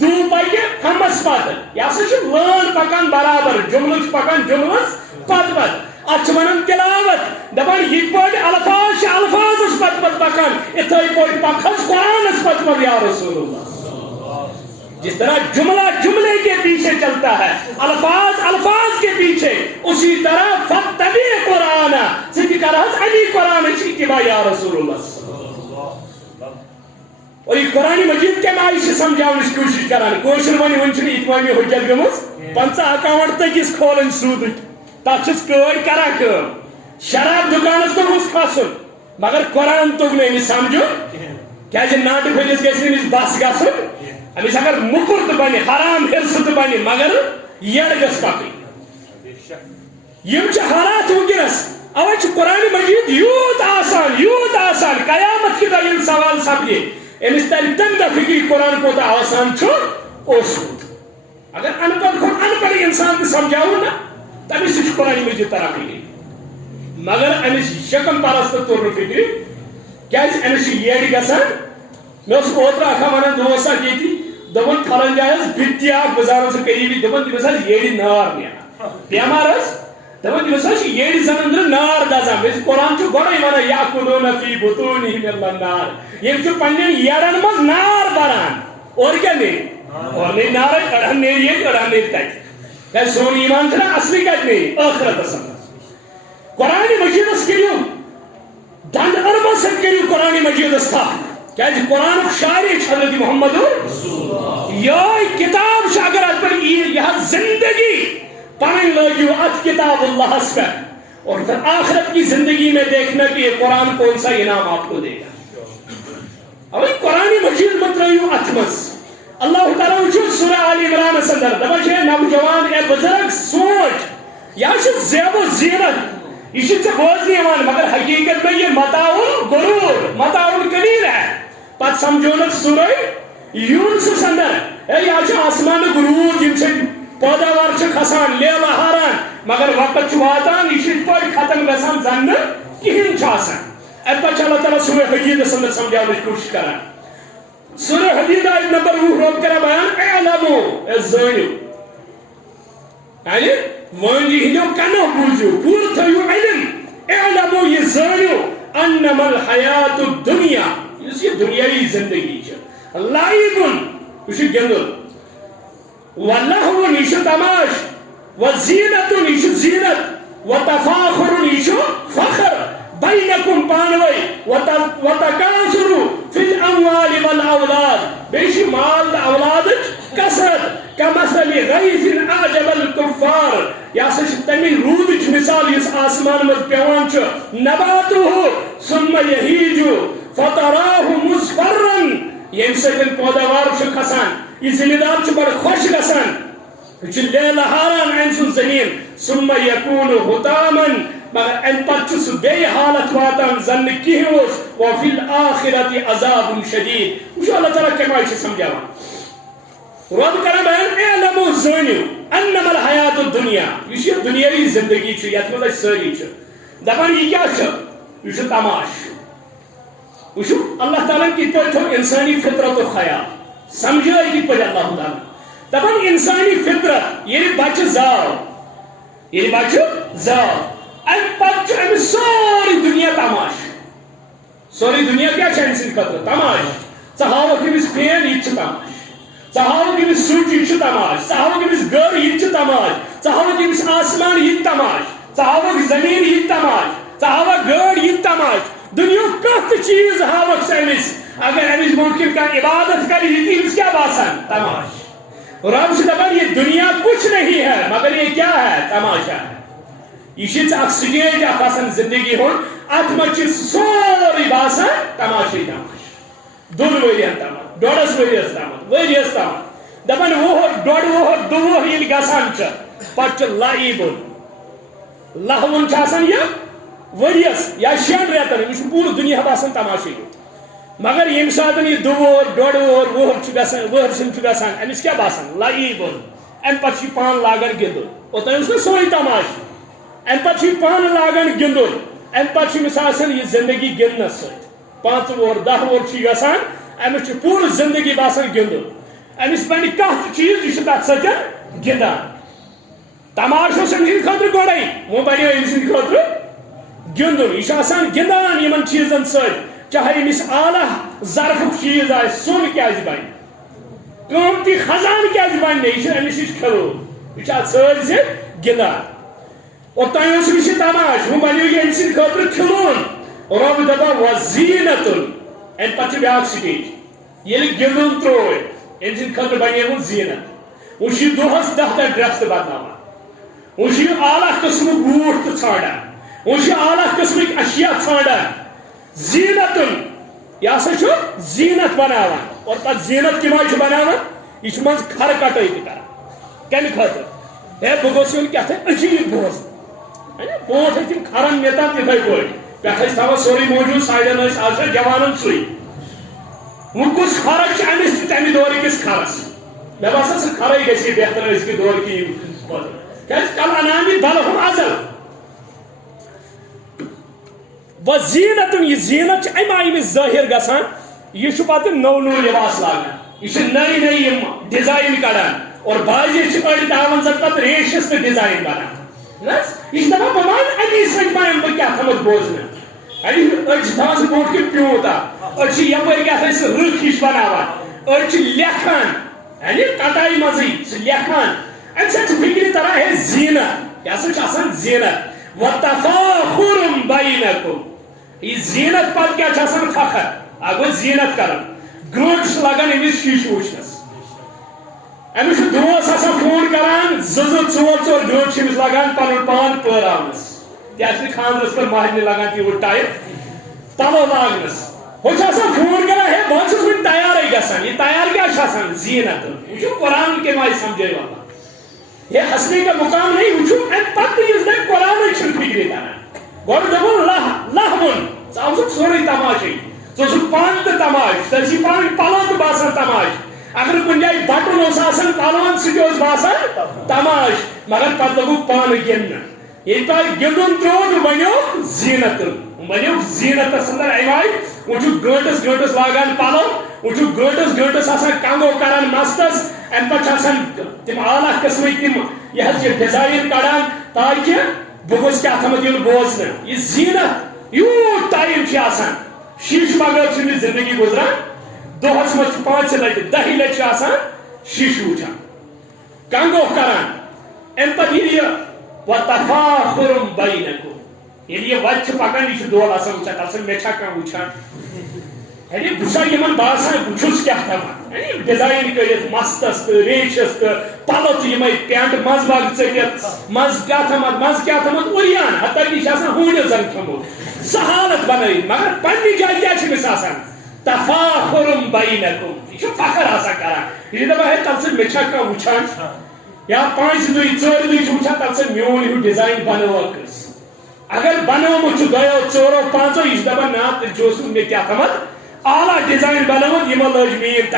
دو پکہ ہمس پتہ یہ ہسا چھ لٲن پکان برابر جملہ چھ پکان جملس پتہ پتہ اتھ چھ ونان تلاوت دپان یہ پٲٹھۍ الفاظ چھ الفاظس پتہ پتہ پکان اتھے پٲٹھۍ پکھس قرآنس پتہ پتہ یا رسول اللہ جس طرح جملہ جملے کے پیچھے چلتا ہے الفاظ الفاظ کے پیچھے اسی طرح فَاتَّبِعِ قرآن ذکر کرہس علی قرآن چھ اتباع یا رسول اللہ اور یہ قرآن مجید کے مائی سے سمجھاؤنس کوشش کران کوشر ونی ون چھنہ اتمامی حجت گمس 50 اکاؤنٹ تکس کھولن سودک تک چھس کٲڑ کران کٲم شراب دکانس توگس کھسن مگر قرآن توگ نہٕ أمِس سمجھُن کیازِ ناٹہٕ پھٔلِس گژھِ نہٕ أمِس بس گژھُن أمِس اگر مُکُر تہِ بنہِ حرام حِصہٕ تہِ بنہِ مگر یڑ گژھِ پکٕنۍ یِم چھِ حالات وٕنکیٚنس اوے چھُ قرآن مجید یوٗت آسان قیامت کہِ دۄہ ییٚلہِ سوال سپدِ أمِس ترِ تمہِ دۄہ فِکرِ قرآن کوتاہ آسان چھُ اوسمُت اگر ان پڑھ کھۄتہٕ ان پڑھ انسان تہِ سمجھاوُن نہ تٔمِس تہِ چھُ قرآن مجید تران فِکرِ مگر أمِس شکم پرست توٚر نہٕ فِکرِ کیازِ أمِس چھُ یٔڈ گژھان مےٚ اوس اوترٕ اکھا ونان دوس اکھ ییٚتہِ دوٚپُن پھلٲنۍ جایہِ حظ بِتہِ اکھ بہٕ زانن سُہ قریبی دوٚپُن تٔمِس حظ یٔڈِ نار نیران بٮ۪مار حظ دوٚپُن تٔمِس حظ چھِ یٔڈ زن أنٛدرٕ نار دزان بیٚیہِ قرآن چھُ گۄڈے ونان یأکُلوٗنَ فی بُطوٗنِہِمُ النار یِم چھِ پننٮ۪ن یڑن منٛز نار بران اورٕ کیٛاہ نیرِ اورٕ نیرِ نارے أڑہن نیرِ ییٚتہِ أڑہن نیرِ تتہِ کیازِ سون ایمان چھُنہ اصلی کتہِ نیرِ ٲخرتس منٛز قرآن مجیدس کٔرِو دند ارمن سۭتۍ کٔرِو قرآن مجیدس تھپھ کیازِ قرآنُک شاعری چھُ حضرت محمد یہے کتاب چھِ اگر اتھ پٮ۪ٹھ یی یہِ حظ زندگی پنٕنۍ لٲگِو اتھ کتاب اللہس پٮ۪ٹھ اور پھر آخرت کی زندگی میں دیکھنا کہ یہ قرآن کون سا انعام آپ کو دے گا اوے قرآن مجید مت ترٲیِو اتھ منٛز اللہ تعالیٰ وٕچھِو سورہ آل عمرانس اندر دپان چھِ اے نوجوان اے بزرگ سونچ یہ چھُ زیب و زینت یہ چھُ ژےٚ بوزنہٕ یِوان مگر حقیقت میں یہ متاعُ غرور متاعُ قلیل ہے پتہٕ سمجھونکھ سورہ یونسس اندر اے یہ چھُ آسمانُک روٗد ییٚمہِ سۭتۍ پٲداوار چھِ کھسان لیلہٕ ہاران مگر وقت چھُ واتان یہ چھُ یِتھ پٲٹھۍ ختم گژھان زن نہٕ کِہیٖنۍ چھُ آسان اَمہِ پتہٕ چھُ اللہ تعالیٰ سورہ حدیدس اندر سمجھاونٕچ کوٗشش کران سورہ حدید آیت نمبر 20 رب کران بیان اعلموا اے زٲنِو یعنی مٲنی ہِنٛدیو کنو بوٗزِو پوٗرٕ تھٲیِو علم اعلموا یہ زٲنِو انما الحیات الدنیا یُس یہِ دُنیاوی زندگی چھِ لعبٌ یہِ چھُ گِنٛدُن ولہوٌ یہِ چھُ تماش وزینتٌ یہِ چھُ زیٖنت وتفاخُرٌ یہِ چھُ فخر بینکم پانوے وتکاثر فی الاموال والاولاد بیٚیہِ چھِ مال تہٕ اولادٕچ کثرت کمثل غیث اعجب الکفار یہِ ہسا چھِ تمہِ روٗدٕچ مثال یُس آسمان منٛز پیٚوان چھُ نباتُہ ثم یہیٖج فتراہ مصفرا ییٚمہِ سۭتۍ پٲداوار چھُ کھسان یہِ زمیٖندار چھُ بڑٕ خۄش گژھان یہِ چھُ لیلہٕ ہاران أمۍ سُنٛد زٔمیٖن ثم یکون حطامن مگر امہِ پتہٕ چھُ سُہ بیٚیہِ حالت واتان زن نہٕ کِہیٖنۍ اوس وفی الآخرة عذاب شدید وٕچھو اللہ تعالیٰ کمہِ آیہِ چھُ سمجھاوان رب کران بیان اعلموا زٲنِو انما الحیات الدنیا یُس یہِ دُنیاوی زندگی چھُ یتھ منٛز أسۍ سٲری چھِ دپان یہِ کیٛاہ چھُ یہِ چھُ تماش وٕچھو اللہ تعالیٰ کِتھ پٲٹھۍ تھوٚو انسٲنی فطرتُک خیال سمجھٲے کِتھ پٲٹھۍ اللہ تعالیٰ دپان انسانی فطرت ییٚلہِ بچہِ زاو امہِ پتہٕ چھُ أمِس سورُے دُنیا تماش سورُے دُنیا کیٛاہ چھُ أمۍ سٕنٛدِ خٲطرٕ تماش ژٕ ہاوکھ أمِس فین یہِ تہِ چھُ تماش ژٕ ہاوکھ أمِس سُچ یہِ چھُ تماش ژٕ ہاوکھ أمِس گٔر یہِ تہِ چھُ تماش ژٕ ہاوکھ أمِس آسمان یہِ تہِ تماش ژٕ ہاوکھ زمیٖن یہِ تہِ تماش ژٕ ہاوکھ گٲڑۍ یہِ تہِ تماش دُنیُک کانٛہہ تہِ چیٖز ہاوکھ ژٕ أمِس اگر أمِس ممکن کانٛہہ عبادت کرِ یہِ تہِ أمِس کیٛاہ باسان تماش رب چھُ دپان یہ دنیا کچھ نہیں ہے مگر یہ کیا ہے تماشا ہے یہ چھِ اکھ سٹیج اکھ آسان زندگی ہُنٛد ات مچ سوری باسان تماشے تماش دون ورین تام ڈوڑس ورس تام دپان وُہر ڈوڑ وُہر دُوُہر ییٚلہِ گژھان چھِ پتہٕ چھُ لعیبُن لہوُن چھُ آسان یہِ ؤرِیَس یا 6 رٮ۪تن أمِس چھُ پوٗرٕ دُنیا باسان تماشے یوت مگر ییٚمہِ ساتہٕ یہِ 2 وُہر 1.5 وُہر وُہر چھُ گژھان وُہر سُنٛد چھُ گژھان أمِس کیٛاہ باسان لعیبُن اَمہِ پتہٕ چھُ یہِ پانہٕ لاگان گِنٛدُن اوٚتام اوس نہٕ سورُے تماشہٕ اَمہِ پتہٕ چھُ یہِ پانہٕ لاگان گِنٛدُن اَمہِ پتہٕ چھُ أمِس آسان یہِ زندگی گِنٛدنس سۭتۍ 5 وُہر 10 وُہر چھُ یہِ گژھان أمِس چھُ پوٗرٕ زندگی باسان گِنٛدُن أمِس بنہِ کانٛہہ تہِ چیٖز یہِ چھُ تتھ سۭتۍ گِنٛدان تماشہٕ اوس أمۍ سٕنٛدِ خٲطرٕ گۄڈَے وۄنۍ بنیو أمۍ سٕنٛدِ خٲطرٕ گِنٛدُن یہِ چھُ آسان گِنٛدان یِمن چیٖزن سۭتۍ چاہے أمِس اعلیٰ ظرفُک چیٖز آسہِ سۄن کیٛازِ بنہِ قۭمتی خزانہٕ کیٛازِ بنہِ نہٕ یہِ چھُ أمِس نِش کھلوُن یہِ چھُ اتھ سۭتۍ سۭتۍ گِنٛدان اوٚتام اوس أمِس یہِ تماشہٕ وۄنۍ بنیو یہِ أمۍ سٕنٛدِ خٲطرٕ کھلوُن رۄب دپان وزیٖنتُن اَمہِ پتہٕ چھُ بیٛاکھ سٹیج ییٚلہِ گِنٛدُن تروو أمۍ سٕنٛدِ خٲطرٕ بنیومُت زیٖنت وۄنۍ چھُ یہِ دۄہس 10 ڈرٛٮ۪س تہِ بدلاوان وۄنۍ چھُ یہِ اعلیٰ قٕسمُک بوٗٹھ تہِ ژھانڈان وۄنۍ چھُ اعلیٰ قٕسمٕکۍ اشیا ژھانڈان زیٖنتُن یہِ ہسا چھُ زیٖنت بناوان اور پتہٕ زیٖنت کَمہِ آیہِ چھُ بناوان یہِ چھُ منٛزٕ کھرٕ کٹٲے تہِ کران کمہِ خٲطرٕ ہے بہٕ گوٚژھ یُن کیٛاہ تھانۍ أچیٖن بوزنہٕ برونٛٹھ ٲسۍ تِم کھرن نِتان تِتھٕے پٲٹھۍ پٮ۪ٹھٕ ٲسۍ تھاوان سورُے موٗجوٗد سایڈن ٲسۍ آز چھُ جوانن سُے وۄنۍ کُس فرق چھِ أمِس تہٕ تمہِ دورٕ کِس کھرس مےٚ باسان سُہ کھرٕے گژھِ بہتر أزکہِ دورٕ کہِ خٲطرٕ کیٛازِ کل انامی بلہم ازل وزیٖنتُن یہِ زیٖنت چھِ امہِ آیہِ أمِس ظٲہِر گژھان یہِ چھُ پتہٕ نوٚو نوٚو لباس لاگان یہِ چھُ نٔے نٔے یِم ڈِزاین کڑان اور باجِر چھِ أڑۍ تھاوان زن پتہٕ ریشس تہِ ڈِزاین بنان یہِ چھُ دپان بہٕ ونہٕ امی سۭتۍ پایم بہٕ کیٛاہ تھوٚمُت بوزنہٕ أڑۍ چھِ تھاوان سُہ برونٛٹھ کِنۍ پیوٗنٛت أڑۍ چھِ یپٲرۍ کیٛاہ تھانۍ سُہ رٕکھ ہِش بناوان أڑۍ چھِ لیکھان کٹایہِ منٛزٕے سُہ لیکھان امہِ سۭتۍ چھِ فِکرِ تران ہے زیٖنت یہِ ہسا چھُ آسان زیٖنت وتفاخُر بینکُم یہِ زیٖنت پتہٕ کیٛاہ چھُ آسان فخر اکھ گوٚو زیٖنت کران گرٛونٛٹ چھُ لگان أمِس شیٖشہٕ وٕچھنس أمِس چھُ دوس آسان فون کران 2 2 4 گرٛونٛٹ چھِ أمِس لگان پنُن پان پٲراونس کیٛازِ نہٕ خانٛدرس پٮ۪ٹھ مہرنہِ لگان تیوٗت ٹایم پلو لاگنس ہُہ چھُ آسان فون کران ہے بہٕ چھُس وُنہِ تیارٕے گژھان یہِ تیار کیٛاہ چھُ آسان زیٖنت وٕچھِو قرآن کَمہِ آیہِ سمجھٲو یہ ہسنے کا مقام نہیں وٕچھِو امہِ پتہٕ یُس دپہِ قرآنٕے چھُنہٕ فِکرِ تران گۄڈٕ دوٚپُن لہوُن ژٕ آوُکھ سورُے تماشے ژٕ اوسُکھ پانہٕ تہِ تماش ژےٚ ٲسی پانہٕ پلو تہِ باسان تماش اگر کُنہِ جایہِ بٹُن اوس آسان پلون سُہ تہِ اوس باسان تماش مگر پتہٕ لوگُکھ پانہٕ گِنٛدنہٕ ییٚلہِ پتہٕ گِنٛدُن تروو تہٕ بنیو زیٖنتُن بنیو زیٖنتس انٛدر امہِ آیہِ وۄنۍ چھُ گٲنٛٹس لاگان پلو وۄنۍ چھُ گٲنٛٹس آسان کنگو کران مستس امہِ پتہٕ چھِ آسان تِم اعلیٰ قٕسمٕکۍ تِم یہِ حظ یہِ ڈِزاین کڑان تاکہِ بہٕ گوٚژھ کیٛاہ تھامتھ یُن بوزنہٕ یہِ زیٖنت یوٗت ٹایم چھُ آسان شیٖشہٕ بغٲر چھُنہٕ یہِ زندگی گُزران دۄہس منٛز چھُ 5 لٹہِ 10 لٹہِ چھُ آسان شیٖشہٕ وٕچھان کنگو کران امہِ پتہٕ ییٚلہِ یہِ وتفاخُر بینکُم ییٚلہِ یہِ وتہِ چھِ پکان یہِ چھُ دول آسان وٕچھان دپان مےٚ چھا کانٛہہ وٕچھان بہٕ چھُسا یِمن باسان بہٕ چھُس کیٛاہ کران ڈِزاین کٔرِتھ مستس تہٕ ریشس تہٕ پلو تہِ یِمے پینٹ منٛزٕ باگ ژٔٹِتھ منٛزٕ کیٛاہ تھامتھ اُریان ہتہٕ یہِ چھُ آسان ہوٗنِس زن کھیوٚمُت سۄ حالت بنٲیِتھ مگر پننہِ جایہِ کیٛاہ چھُ أمِس آسان تفاخُر بینکُم یہِ چھُ فخر آسان کران یہِ چھُ دپان ہے تَمہِ سۭتۍ مےٚ چھا کانٛہہ وٕچھان یا 5 دُہۍ 4 دُہۍ چھِ وٕچھان تَمہِ سۭتۍ میون ہیوٗ ڈِزاین بنٲوکھ اگر بنومُت چھُ 2 4 5 یہِ چھُ دپان نا تیٚلہِ چھُ اوسمُت مےٚ کیٛاہ تھامتھ اعلیٰ ڈِزاین بنومُت یِمو لٲج میٲنۍ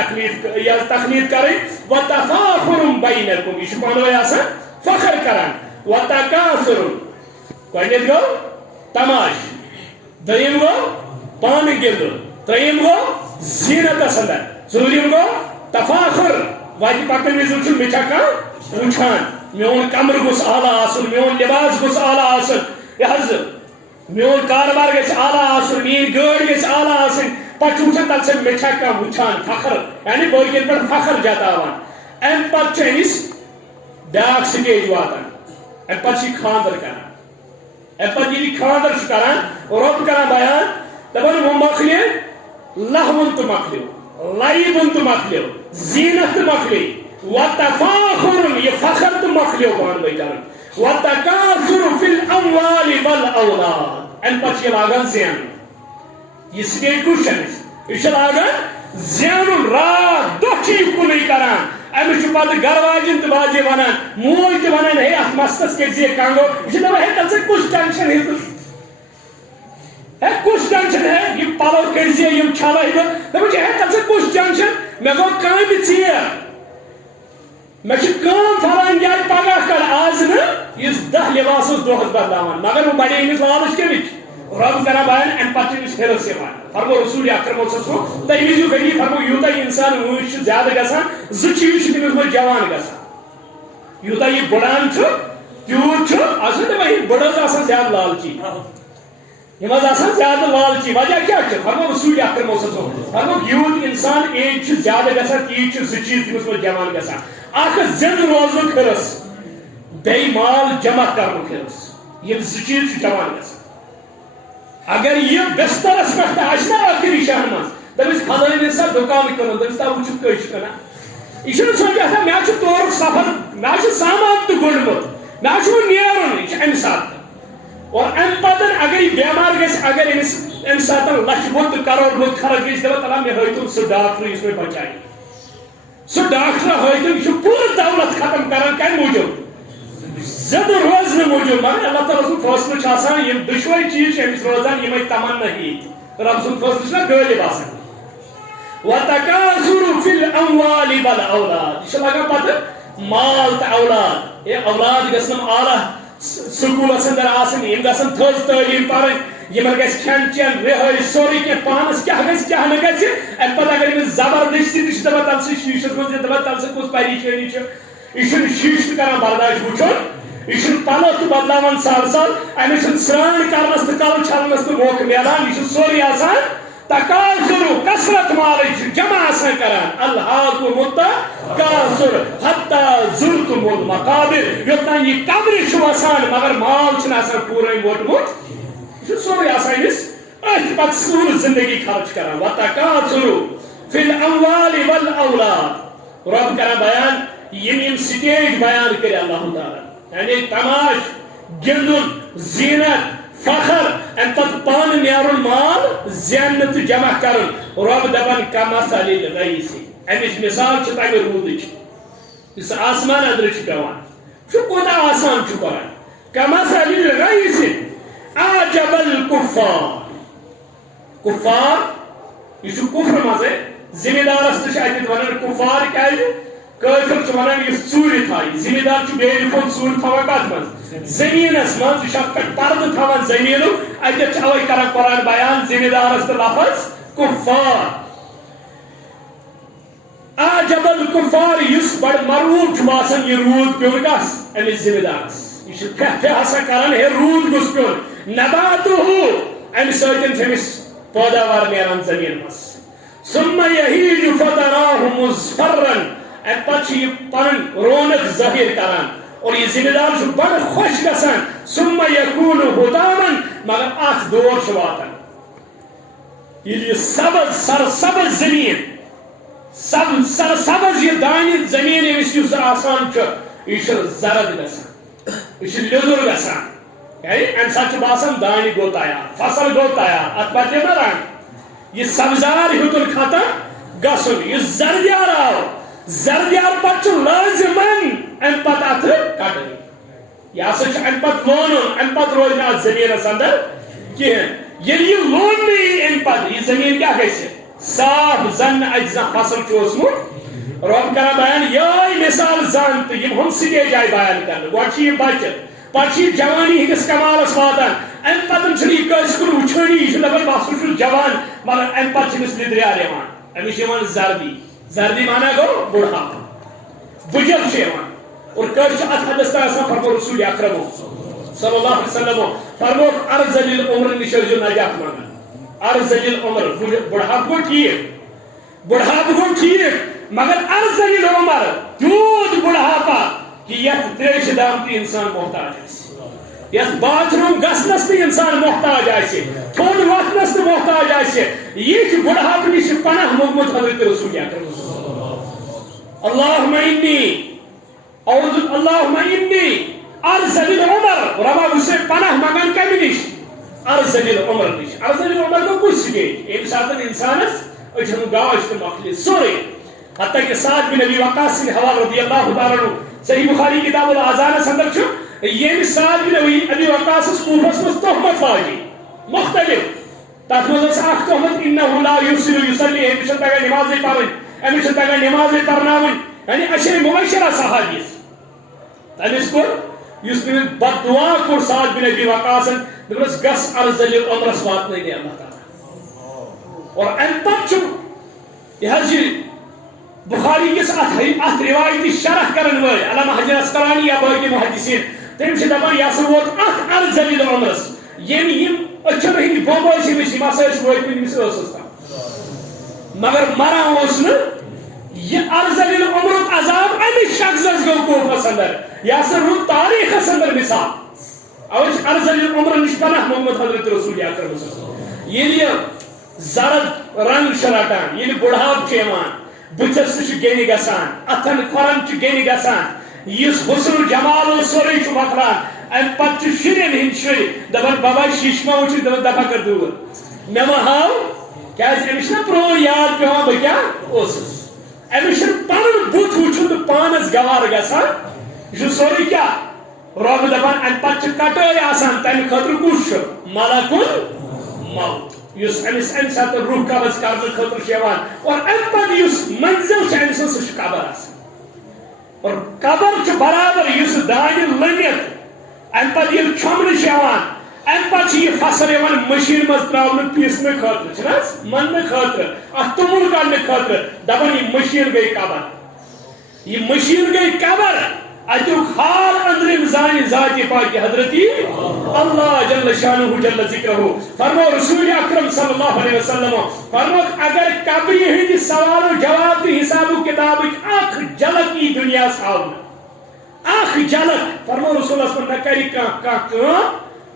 تخلیٖق کرٕنۍ وتفاخُر بینکُم یہِ چھُ پانہٕ ؤنۍ آسان فخر کران وتکاثُر گۄڈٕنیتھ گوٚو تماش دوٚیِم گوٚو پانہٕ گِنٛدُن ترٛیٚیِم گوٚو زیٖنتس انٛدر ژوٗرِم گوٚو تفاخُر وتہِ پکنہٕ وِزِ وٕچھُن مےٚ چھا کانٛہہ وٕچھان میون کمرٕ گوٚژھ اعلیٰ آسُن میون لباس گوٚژھ اعلیٰ آسُن یہِ حظ میون کاربار گژھِ اعلیٰ آسُن میٲنۍ گٲڑۍ گژھِ اعلیٰ آسٕنۍ پتہٕ چھُ وٕچھان تَمہِ سۭتۍ مےٚ چھا کانٛہہ وٕچھان فخر باقین پٮ۪ٹھ فخر جتاوان امہِ پتہٕ چھُ أمِس بیٛاکھ سٹیج واتان امہِ پتہٕ چھُ یہِ خانٛدر کران امہِ پتہٕ ییٚلہِ یہِ خانٛدر چھُ کران رۄب کران بیان دپان وۄنۍ مۄکلہِ لہوُن تہِ مۄکلیو لعیبُن تہِ مۄکلیو زیٖنت تہِ مۄکلے وتفاخُر یہِ فخر تہِ مۄکلیو پانہٕ ؤنۍ کران وتکاثُر فی الاموال والاولاد ان پتہ یہ لاگان زین یہ سٹیج کوشچن یہ لاگان زین رات دہ کن کران امس پتہ گھر واجن تو واجہ ونان موج تہ ونان ہے ات مستس کر کنگو یہ دپان ہے تل کس ٹینشن ہے کس ٹینشن ہے یہ پلو کر چھل دپان ہے تل کس ٹینشن مے گو کام ژیر مے فلان جائے پگہ کر آز نا 10 لباس دہس بدلاوان مگر وہ بڑے امس لالچ کمچ رب کران بیان ام پتہ امس ہرس یوان فرمو رسول اکرم صلی اللہ علیہ وسلم تمہ وز غنی فرمو یوتہ انسان وٕنچ زیادہ گژھان زٕ چیز چھ تٔمِس منٛز جوان گژھان یوتہ یہ بڑان تیوت آسان دپان یہ بڑ آسان زیادہ لالچی یم آسان زیادہ لالچی وجہ کیا فرمو رسول اکرم صلی اللہ علیہ وسلم فرمو یوت انسان ایج چھ زیادہ گژھان تیت زٕ چیز تٔمِس منٛز جوان گژھان اکھ زندٕ روزنُک حرص بیٚیہِ مال جمع کرنُک حرص یم زٕ چیز چھ جوان گژھان اگر یہ بسترس پہ آنا آخری شہر من دپس فلانی سا دکان کن دپس تا وچھ کس کنا یہ سوچا مے تور سفر مے سامان تو گنڈمت مے نیرن یہ ام سات اور ام پتہ اگر یہ بیمار گھس اگر امس ام سات لچھ بت کروڑ بت خرچ گھس دپان تعالیٰ مے ہتن سہ ڈاکٹر اس میں بچائے سہ ڈاکٹر ہتن یہ پور دولت ختم کران کم موجود زندہ روزن موجود مگر اللہ تعالیٰ سن فیصلہ آسان یم دشوئی چیز امس روزان یم تمنا ہیت رب سن فیصلہ غالب آسان وتکاثر فی الاموال والاولاد یہ لگان پتہ مال تو اولاد یہ اولاد گھن اعلیٰ سکولس اندر آسن یم گھن تھز تعلیم پرن یمن گھس کھین چین رہائی سوری کی پانس کیا گھس کیا نہ گھس ام پتہ اگر امس زبردستی تہ دپان تل سے شیشس من دپان تل سے کس پریشانی یہ شیش تہ کران برداشت وچھن یہ پلو تو بدلاوان سال سال امس سران کرنس تو کل چھلنس تو موقع ملان یہ سوری آسان تکاثر کثرت مالچ جمع آسان کران الحاکم التکاثر حتی زرتم المقابر یوتان یہ قبر وسان مگر مال چھ آسان پورے ووتمت یہ سوری آسان امس ات پتہ سور زندگی خرچ کران وتکاثر فی الاموال والاولاد رب کران بیان یم سٹیج بیان کرے اللہ تعالی یعنی تماش گندن زینت فخر ام پتہ پان نیرن مال زینت جمع کرن رب دپان کمثل الغیث امچ مثال چھ تمہ رودچ اس آسمان ادر چھ پیوان چھ کوتاہ آسان چھ قرآن کمثل الغیث اعجب الکفار کفار یہ چھ کفر مزے ذمہ دارس تہ اتت ونان کفار کیازِ کافر چھ ونان یہ ژوٗرِ تھایہِ ذمہ دار چھ بیٚیہِ پھوٚل ژوٗر تھاوان کتھ منٛز زٔمیٖنس منٛز یہِ چھُ اَتھ پٮ۪ٹھ پردٕ تھاوان زٔمیٖنُک اتٮ۪تھ چھُ اوے کران قرآن بیان ذمہ دارس تہٕ لفظ کفار اعجب الکفار یُس بڑٕ مروٗب چھُ باسان یہِ روٗد پیوٚن کس أمِس ذمہ دارس یہِ چھُ پھیٚپھہِ ہسا کران ہے روٗد گوٚژھ پیوٚن نباتُہُ امہِ سۭتۍ چھِ أمِس پٲداوار نیران زٔمیٖن منٛز ثم یہیٖج فتراہ مصفرا ام پتہ یہ پن رونق ظاہر کران اور یہ ذمہ دار بڑا خوش گسان ثم یکون حطاما مگر اخ دور واتان یہ سبز سرسبز زمین سرسبز یہ دانہ زمین اس آسان یہ زرد گسان یہ لیدر گسان یعنی ام سات باسان دانہ گو تیار فصل گو تیار ات بدلے نا رنگ یہ سبزار ہیوتن ختم گسن یہ زردیار آو زردیار پتہ لازمن ام پتہ ات کٹن یہ ہسا ام پتہ لونن ام پتہ روز نا زمینس اندر کہین یل یہ لون نہیں ام پتہ یہ زمین کیا گژھِ صاف زن اجزا فصل چوسمت رب کران بیان یہ مثال زن تو یم ہم سٹیج آئی بیان کرنے گوڑ یہ بچہ پتہ جوانی ہندس کمالس واتان ام پتہ چھ یہ کس کن وچھانی یہ دپان بس چھ جوان مگر ام پتہ چھس لدریار یوان امس یوان زردی زردی مانا گو بڑھاپا بجل چھ یوان اور کس ات حدس تک آسان فرمو رسول اکرم صلی اللہ علیہ وسلم فرمو ارذل العمر نش نجات مانگا ارذل العمر بڑھاپ گو ٹھیک مگر ارذل العمر تیوت بڑھاپا کہ یت تریش دامتی انسان محتاج یت باتھ روم گسنس تہ انسان محتاج آسہ تھوڑ وتھنس تہ محتاج آسہ یہ بڑھاپ نش پناہ موگمت حضرت رسول اکرم اللہم انی ارذل العمر ربا اسے پناہ مگن کمی نش ارزل العمر نش ارزل العمر کو کچھ گئی ام ساتن انسانس اچھن گاش تو مخلص سورے حتیٰ کہ سعد بن ابی وقاص سے حوالہ رضی اللہ تعالیٰ عنہ صحیح بخاری کتاب الاذان اندر چھو یہ سعد بن ابی وقاص کوفس مس تہمت لاگی مختلف تات مز اخ تہمت انه لا يرسل يصلي ام چھ تگا نماز پڑھن ام چھ تگا نماز پرناون یعنی اشر مبشرہ صحابی تمس کو یس نے بد دعا کور سعد بن ابی وقاص دبرس گس ارزل العمرس وات نہیں اللہ تعالی اور ان پچ یہ بخاری کس ات روایتی شرح کرن ول علامہ حجر اسقلانی یا باقی محدثین تم سے دپان یہ سا ووت ات ارزل العمرس یعنی یم اچھن ہند بوبو سے مش مساج ووت مس اوسستا مگر مرا اوس نہ یہ ارزل العمر عذاب امی شخص گو کوفس اندر یا سا رو تاریخ اندر مثال اوش ارزل العمر نش پناہ محمد حضرت رسول اکرم صلی اللہ علیہ وسلم یہ زرد رنگ شراٹان یہ بڑھاپ چیوان بچس گینی گسان اتن کھورن گینی گسان اس حسن جمال سورے مکران ام پتہ شرین ہند شر دپان بابا شیشما وچ دپان دفا کر دور مے ما ہاو کیاز امس نا پرو یاد پیوان بہ کیا اوسس امس پن بت وچھن تو پانس گوار گسان یہ سورے کیا رب دپان ام پتہ کٹائی آسان تمہ خاطر کس ملک الموت یس امس ام سات روح قبض کرنے خاطر چیوان اور ام پتہ یس منزل امس سہ قبر آسان اور قبر برابر یس دانہ لنت ام پتہ یل چھمنہ چیوان ام پتہ یہ فصل یوان مشین مز تراؤن پیسنے خاطر چھناس مننے خاطر ات تومل کڑنے خاطر دپان یہ مشین گئی قبر یہ مشین گئی قبر اتیک حال اندرم زانی ذات پاک حضرتی اللہ جل شانہ جل ذکرہ فرمو رسول اکرم صلی اللہ علیہ وسلم فرمو اگر قبری ہند سوال و جواب تو حساب و کتاب اخ جلک کی دنیا ساؤن اخ جلک فرمو رسول اللہ نہ کری کان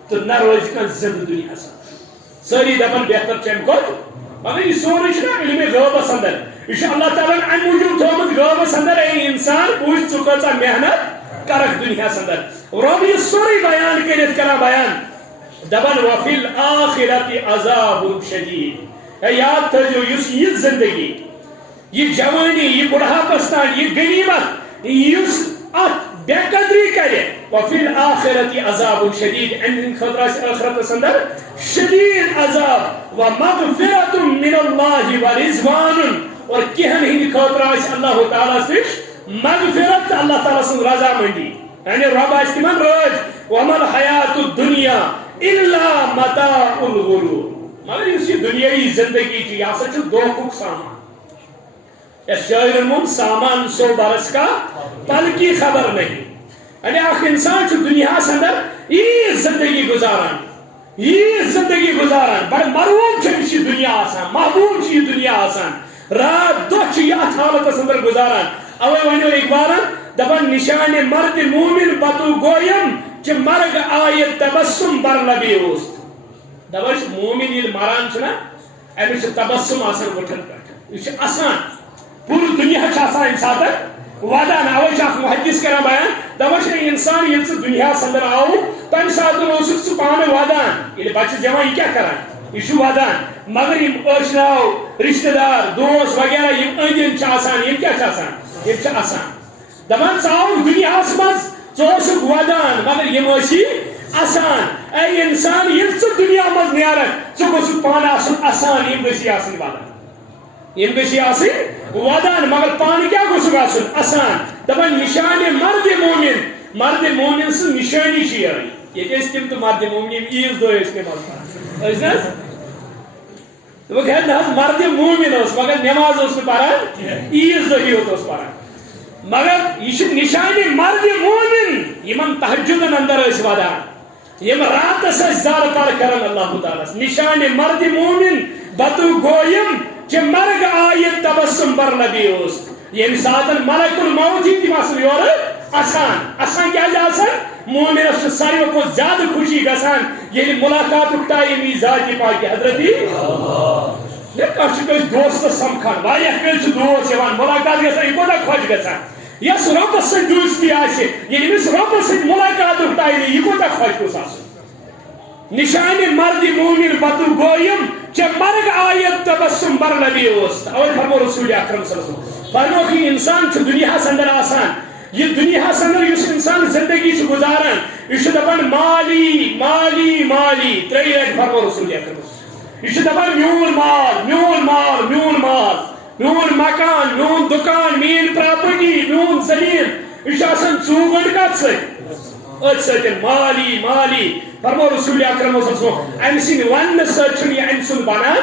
تو نہ روز کان زند دنیا سا ساری دپن بہتر چم کو مگر یہ سورے چھ علم غیب اندر یہ اللہ تعالیٰ ان موجود تھومت غیب اندر اے انسان پوچھ چکا محنت کرک دنیا اندر رب یہ سورے بیان کرت کرا بیان دبن وفی الآخرت عذاب شدید ہے یاد تھو یہ زندگی یہ جوانی یہ بڑھاپستان یہ غنیمت اس ات بے قدری کرے وفی الآخرت عذاب شدید ان خطرہ آخرت اندر شدید عذاب ومغفرت من اللہ ورضوان اور کہن ہند خاطر اللہ تعالیٰ سے مغفرت اللہ تعالیٰ سے رضامندی یعنی رب تمن رض وما الحیات الدنیا الا متاع الغرور مگر اس دنیائی زندگی کی یہ سا دھوکھک سامان اس شاعر من سامان سو برس کا پل کی خبر نہیں یعنی اخ انسان دنیا اندر یہ زندگی گزاران بڑا مرغوب یہ دنیا آسان محبوب یہ دنیا آسان رات دہ یہ ات حالت اندر گزاران اوے ونو اقبالن دپان نشان مرد مومن بتو گویم کہ مرگ آیت تبسم بر لبی اوست دپان مومن یل مران چھنا امس تبسم آسان وٹھن پہ یہ آسان پور دنیا آسان ام سات ودان اوے محدث کران بیان دپان انسان یل دنیا اندر آو تمہ سات ثہ پانے ودان یل بچہ زیوان یہ کیا کران یہ ودان مگر اشناؤ رشتہ دار دوست وغیرہ یہ اندین آسان یہ کیا آسان دپان ژاو دنیا مز ثک ودان مگر یہ آسان اے انسان یل دنیا مز نیرک ثہ گوس پانے آسان یم گی ودان مگر پانے کیا گوس آسان دپان نشان مرد مومن سن نشانی یہ تم تو مرد مومن عیز دہ مرد مومن مگر نماز پران عیز دہی یوت پران مگر یہ نشان مرد مومن یمن تہجدن اندر ودان یم راتس زیادہ تر کران اللہ تعالیٰ نشان مرد مومن بتو گویم کہ مرگ آیت تبسم بر لبی اوست یم سات ملک الموت تم یور آسان کیا مومنس ساروی کو زیادہ خوشی گسان یل ملاقات ٹائم یہ ذات پاک حضرتی دوست سمکھان کل دوست ملاقات گھان یہ کوتہ خوش گسان یس ربس ست دوستی آس یل امس ربس ست ملاقات ٹائم یہ کوتہ خوش گوس نشان مرد مومن بطو گویم چه مرگ آیت تبسم بر نبی اوست. اور فرمو رسول اکرم صلی اللہ علیہ وسلم فرمو کہ انسان چھ دنیا سندر آسان یہ دنیا سندر یس انسان زندگی چھ گزاران یہ دپان مالی مالی مالی ترٛیٚیہِ لٹہِ فرمو رسول اکرم یہ دپان میون مال میون مال میون مال میون مکان میون دکان میری پراپرٹی میون زمین یہ آسان ژوٗر کتھ سۭتۍ أتھۍ سۭتۍ مالی مالی فرمو رسول اکرم صلی اللہ علیہ وسلم امہ سٕنٛدِ وننہٕ سۭتۍ چھُنہٕ یہِ امہِ سُنٛد بنان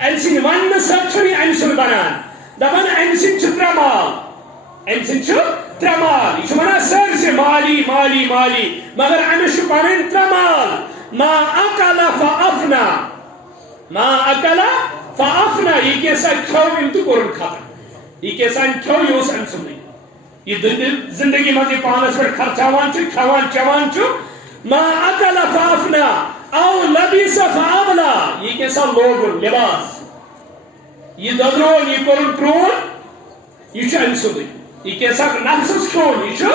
امہ سٕنٛدِ وننہٕ سۭتۍ چھُنہٕ یہِ امہِ سُنٛد بنان دپان امہ سٕنٛدِ چھِ ترٛےٚ مال امہ سٕنٛدِ چھِ ترٛےٚ مال یہ چھُ ونان سٲرسٕے مالی مالی مالی مگر أمِس چھُ پنٕنۍ ترٛےٚ مال ما اکل فافنا ما اکل فافنا یہ کیسا کھیو أمۍ تہٕ کوٚرُن ختم یہ کیسا کھیو یہِ اوس أمۍ سُنٛدٕے یہ زندگی منٛز یہِ پانس پٮ۪ٹھ خرچاوان چھُ کھٮ۪وان چٮ۪وان چھُ ما اکل فافنا او لبس فابلا یہ کیسا لوگن لباس یہ ددرون یہ کورن پرون یہ أمۍ سُنٛدٕے یہ کیسا نفسس کھیوٚن یہ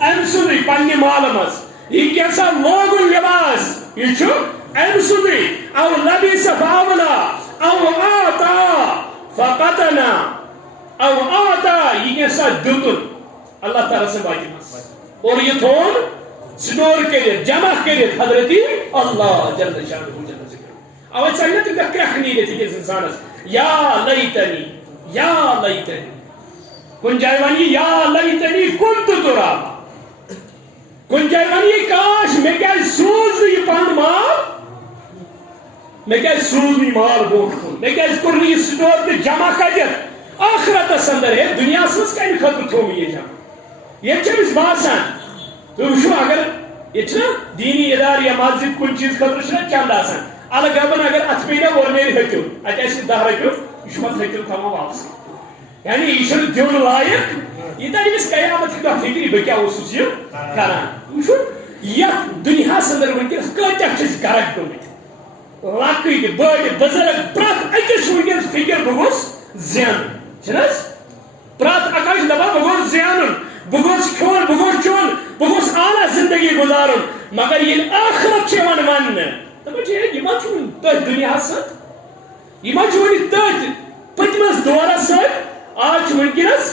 أمۍ سُنٛدٕے پننہِ مالہٕ منٛز یہ کیسا لوگن لباس یہ أمۍ سُنٛدٕے او لبس فابلا او آتا فقتنا او آتا یہ کیسا دیتن اللہ تعالیٰ سے باقی مس اور یہ تھون سٹور کرت جمع کرت حضرت اللہ جل شانہ جل ذکر اوے چلنے تو کرکھ نیرت أکِس انسانس یا لیتنی کن جائے ونی یا لیتنی کنت ترابا کن جائے ونی کاش میں کیا سوز یہ پن مال میں کیا سوز نہیں مال بوٹ کن میں کیا کرنی یہ سٹور پہ جمع کرت آخرت سندر ہے دنیا سنس کمی خطر تھو یہ جمع یہ چمس باسان تو وچھو اگر یہ دینی ادار یا مسجد کن چیز خطر چند آسان الگ اگر ات پہ اور نیری ہکو ات 10 رۄپیہِ یہ مت ہکو تھاو واپس یعنی یہ دن لائق یہ تمس قیامت دہ فکر بہ کیا اوسس یہ کران وچھو یتھ دنیا اندر ونکس کتیاہ گرک گمت لکٹ بڑ بزرگ پرت اکس ونکس فکر بہ گوس زین چھنس پرت اکھ دپان بہ گوس زینن بہ گوس کھیون بہ گوس چون بہ گوس اعلیٰ زندگی گزارن مگر یہ آخرت چھ ون دپان یہ ما چھ تھی دنیا ست یہ ما چھ تھی پتمس دورس ست آج ونکس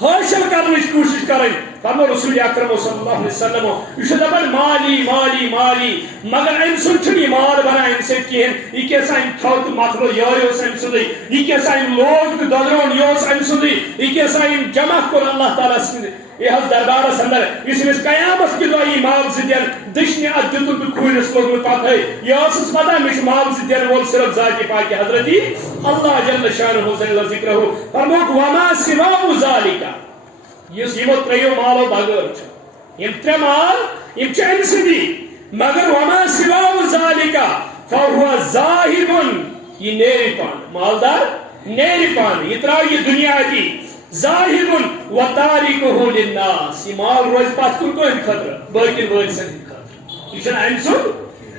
حاصل کرنچ کوشش کریں فرمو رسول اکرم صلی اللہ علیہ وسلم یہ دپان مالی مالی مالی مگر ام سن یہ مال بنا ام سب کہین یہ کیسا ام کھو تو مکلو یہ ام سدی یہ کیسا ام لوگ تو ددرون یہ ام سدی یہ کیسا ام جمع کر اللہ تعالیٰ سند یہ دربارس اندر اس قیامت کے دہ یہ مال دین دشنی ات دتن تو کھونس لوگمت پتہ یہ پتہ مجھ مال دین وول صرف ذات پاک حضرت اللہ جل شانہ جل ذکرہ فرموک وما سوا ذالک یس یمو تریو مالو بغیر یم ترے مال یم چھ سدی مگر وما سوا ذالک فهو ذاهب یہ نیری پان مالدار نیری پان یہ تراو یہ دنیا دی ذاهب وتاركه للناس یہ مال روز پات کن کو خطر باقی وٲلۍ سن خطر یہ ام سن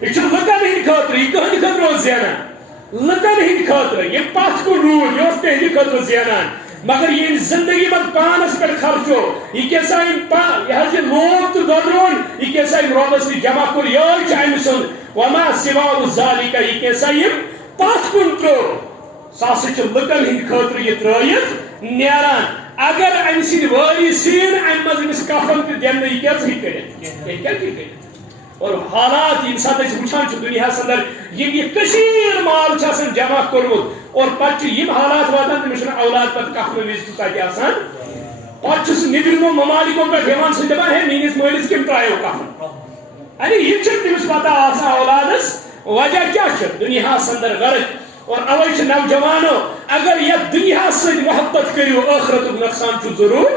یہ لکن ہند خطر یہ کہن خطر روز زینان لکن ہند خطر یہ پات کن روز یہ تہندِ خطر زینان مگر یہ زندگی من پانس پہ خرچو یہ کیسا یہ لوگ تو ددرون یہ کیسا ربس جمع کر یہ ام سن وما سوا ذالک یہ کیسا پات کن ترو سا لکن ہند خطر یہ ترائت نیران اگر ام سند واری سین ام مز کفن تہ دن یہ کیا اور حالات یم سات وچان دنیا اندر یہ مال جمع کورمت اور پتہ یم حالات واتان تمس اولاد پتہ کفن وز تتہ آسان پتہ نبرمو ممالکوں پہ ہیوان سہ دپان ہے میس مالس کم ترایو کفن یعنی یہ تمس پتہ آسان اولادس وجہ کیا دنیا اندر غرق اور اوے نوجوانو اگر یہ دنیا ست محبت کرو آخرت نقصان ضرور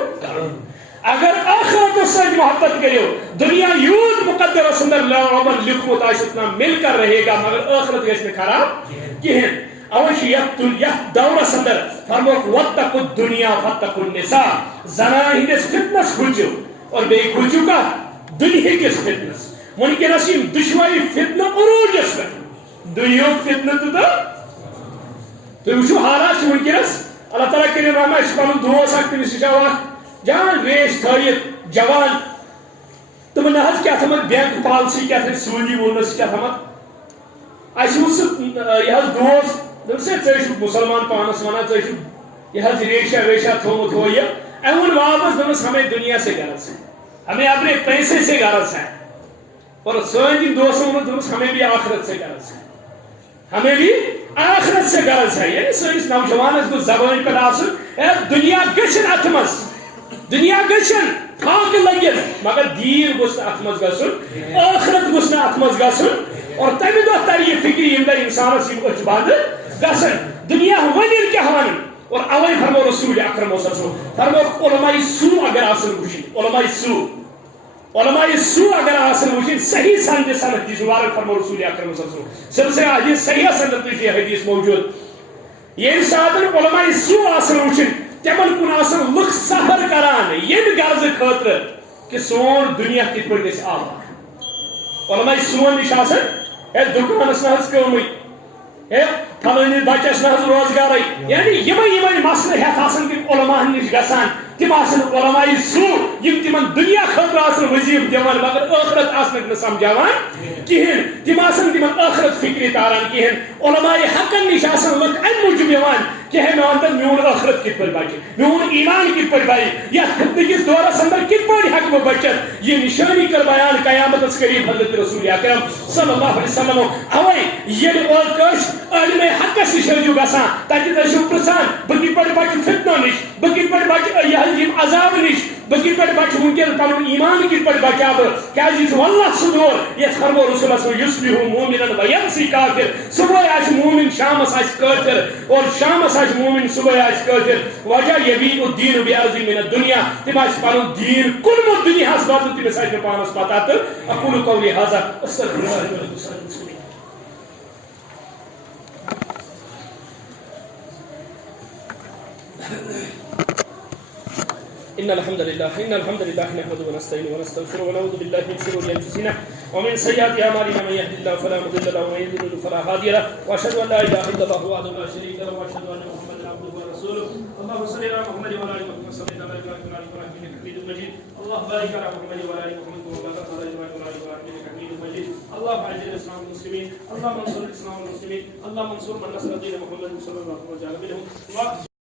اگر آخرت ست محبت کرو دنیا یوت مقدر اندر ربن لکھمت آشتنا مل کر رہے گا مگر آخرت گژھِ نہٕ خراب کہین اوے یتھ دورس اندر فرموک واتقوا الدنیا فاتقوا النساء زنان ہندس فتنس کھوجو اور بیٚیہِ کھوجو کتھ دنیا کس فتنس ونکس دشواری فتنہ عروجس پہ دنیا فتنہ تو وچھو حالات ونکس اللہ تعالیٰ کرے رحمہ پن دوست اخ تمس جان ریش تھیت جوان تمن کیا تھمت بینک پالسی کیا تھمت سونی وونس کیا تھمت یہ دوست ژٕ مسلمان پانس ونان یہ ریشا ویشا تھومت ہو یہ اون واپس دس ہمیں دنیا سے غرض ہے, ہمیں اپنے پیسے سے غرض ہے. اور سن جن دوستوں نے دس ہمیں بھی آخرت سے غرض ہے, ہمیں بھی آخرت سے غرض ہے. یعنی سنس نوجوانس گو زبان پہ آسن دنیا گھن ات مز دنیا گھن پھاک لگن مگر دین گوس ات مز گھن آخرت گوس ات مز گھن. اور تمہ دہ تر یہ فکر یم دہ انسانس یم اچھ بند گھن دنیا ون کیا ون. اور اوے فرمو رسول اکرم صلی اللہ علیہ وسلم فرمو علماء سو اگر آسن وچن علماء سو اگر آسن وچن صحیح سند سند دی زوار فرمو رسول اکرم صلی اللہ علیہ وسلم سلسلہ حدیث صحیح سند دی حدیث موجود. یہ ساتن علماء سو آسن وچن تمن کن آسن لک سفر کران یم غرض خاطر کہ سون دنیا کت پہ گژھِ آباد. علماء سون نش آسن دکانس نہ کمٕے فلٲنِس بچس نہ روزگار یعنی یمے مسلہٕ ہیتھ آسان تم علماء نش گژھان تم آسن علماء سو یم تمن دنیا خاطر آسن وظیفہ دِوان مگر ٲخرت آسنکھ نہٕ سمجھاوان کہین. تم آسن تمن ٲخرت فکری تاران کہین. علماء حقن نش آسن لُکھ امہِ موٗجوٗب یِوان کہ ہے مان میون ٲخرت کت پہ بچہ میون ایمان کت پہ بچہ یتھ فتنکس دورس اندر کت پہ ہیکہ بہ بچت. یہ نشانی کر بیان قیامتس قریب حضرت رسول اکرم صلی اللہ علیہ وسلم. اوے ییٚلہِ علم حقس نش ٲسِو گژھان تتہِ ٲسِو پرژھان بہٕ کِتھ پٲٹھۍ بچہِ فتنو نش بہٕ کِتھ پٲٹھۍ بچہِ یم عذاب نش بہٕ کِتھ پٲٹھۍ بچہِ ونکیٚن پنُن ایمان کِتھ پٲٹھۍ بچاو بہٕ کیازِ یہِ چھُ واللہ سُہ دور یتھ فرمو رسول اللہ یُصبح مومنا ویمسی کافر. صبح آسہِ مومن شامس آسہِ کافر اور شامس آسہِ مومن صبح آسہِ کافر. وجہ یبیع الدین بعرض من الدنیا تم آسہِ پنُن دیٖن کُنمُت دُنیاہس بدل تٔمِس آسہِ نہٕ پانس پتہ. تہٕ اقول قولی ھذا استغفر اللہ لي ولكم ولسائر المسلمين. إن الحمد لله نحمده ونستعينه ونستغفره ونعوذ بالله من شرور أنفسنا ومن سيئات أعمالنا من يهد الله فلا مضل له ومن يضلل فلا هادي له وأشهد أن لا إله إلا الله وحده لا شريك له وأشهد أن محمدا عبده ورسوله. اللهم صل على محمد وعلى آل محمد كما صليت على إبراهيم وعلى آل إبراهيم إنك حميد مجيد. اللهم بارك على محمد وعلى آل محمد كما باركت على إبراهيم وعلى آل إبراهيم إنك حميد مجيد. اللهم أعز الإسلام والمسلمين اللهم انصر الإسلام والمسلمين اللهم انصر من نصر دين محمد صلى الله عليه وسلم.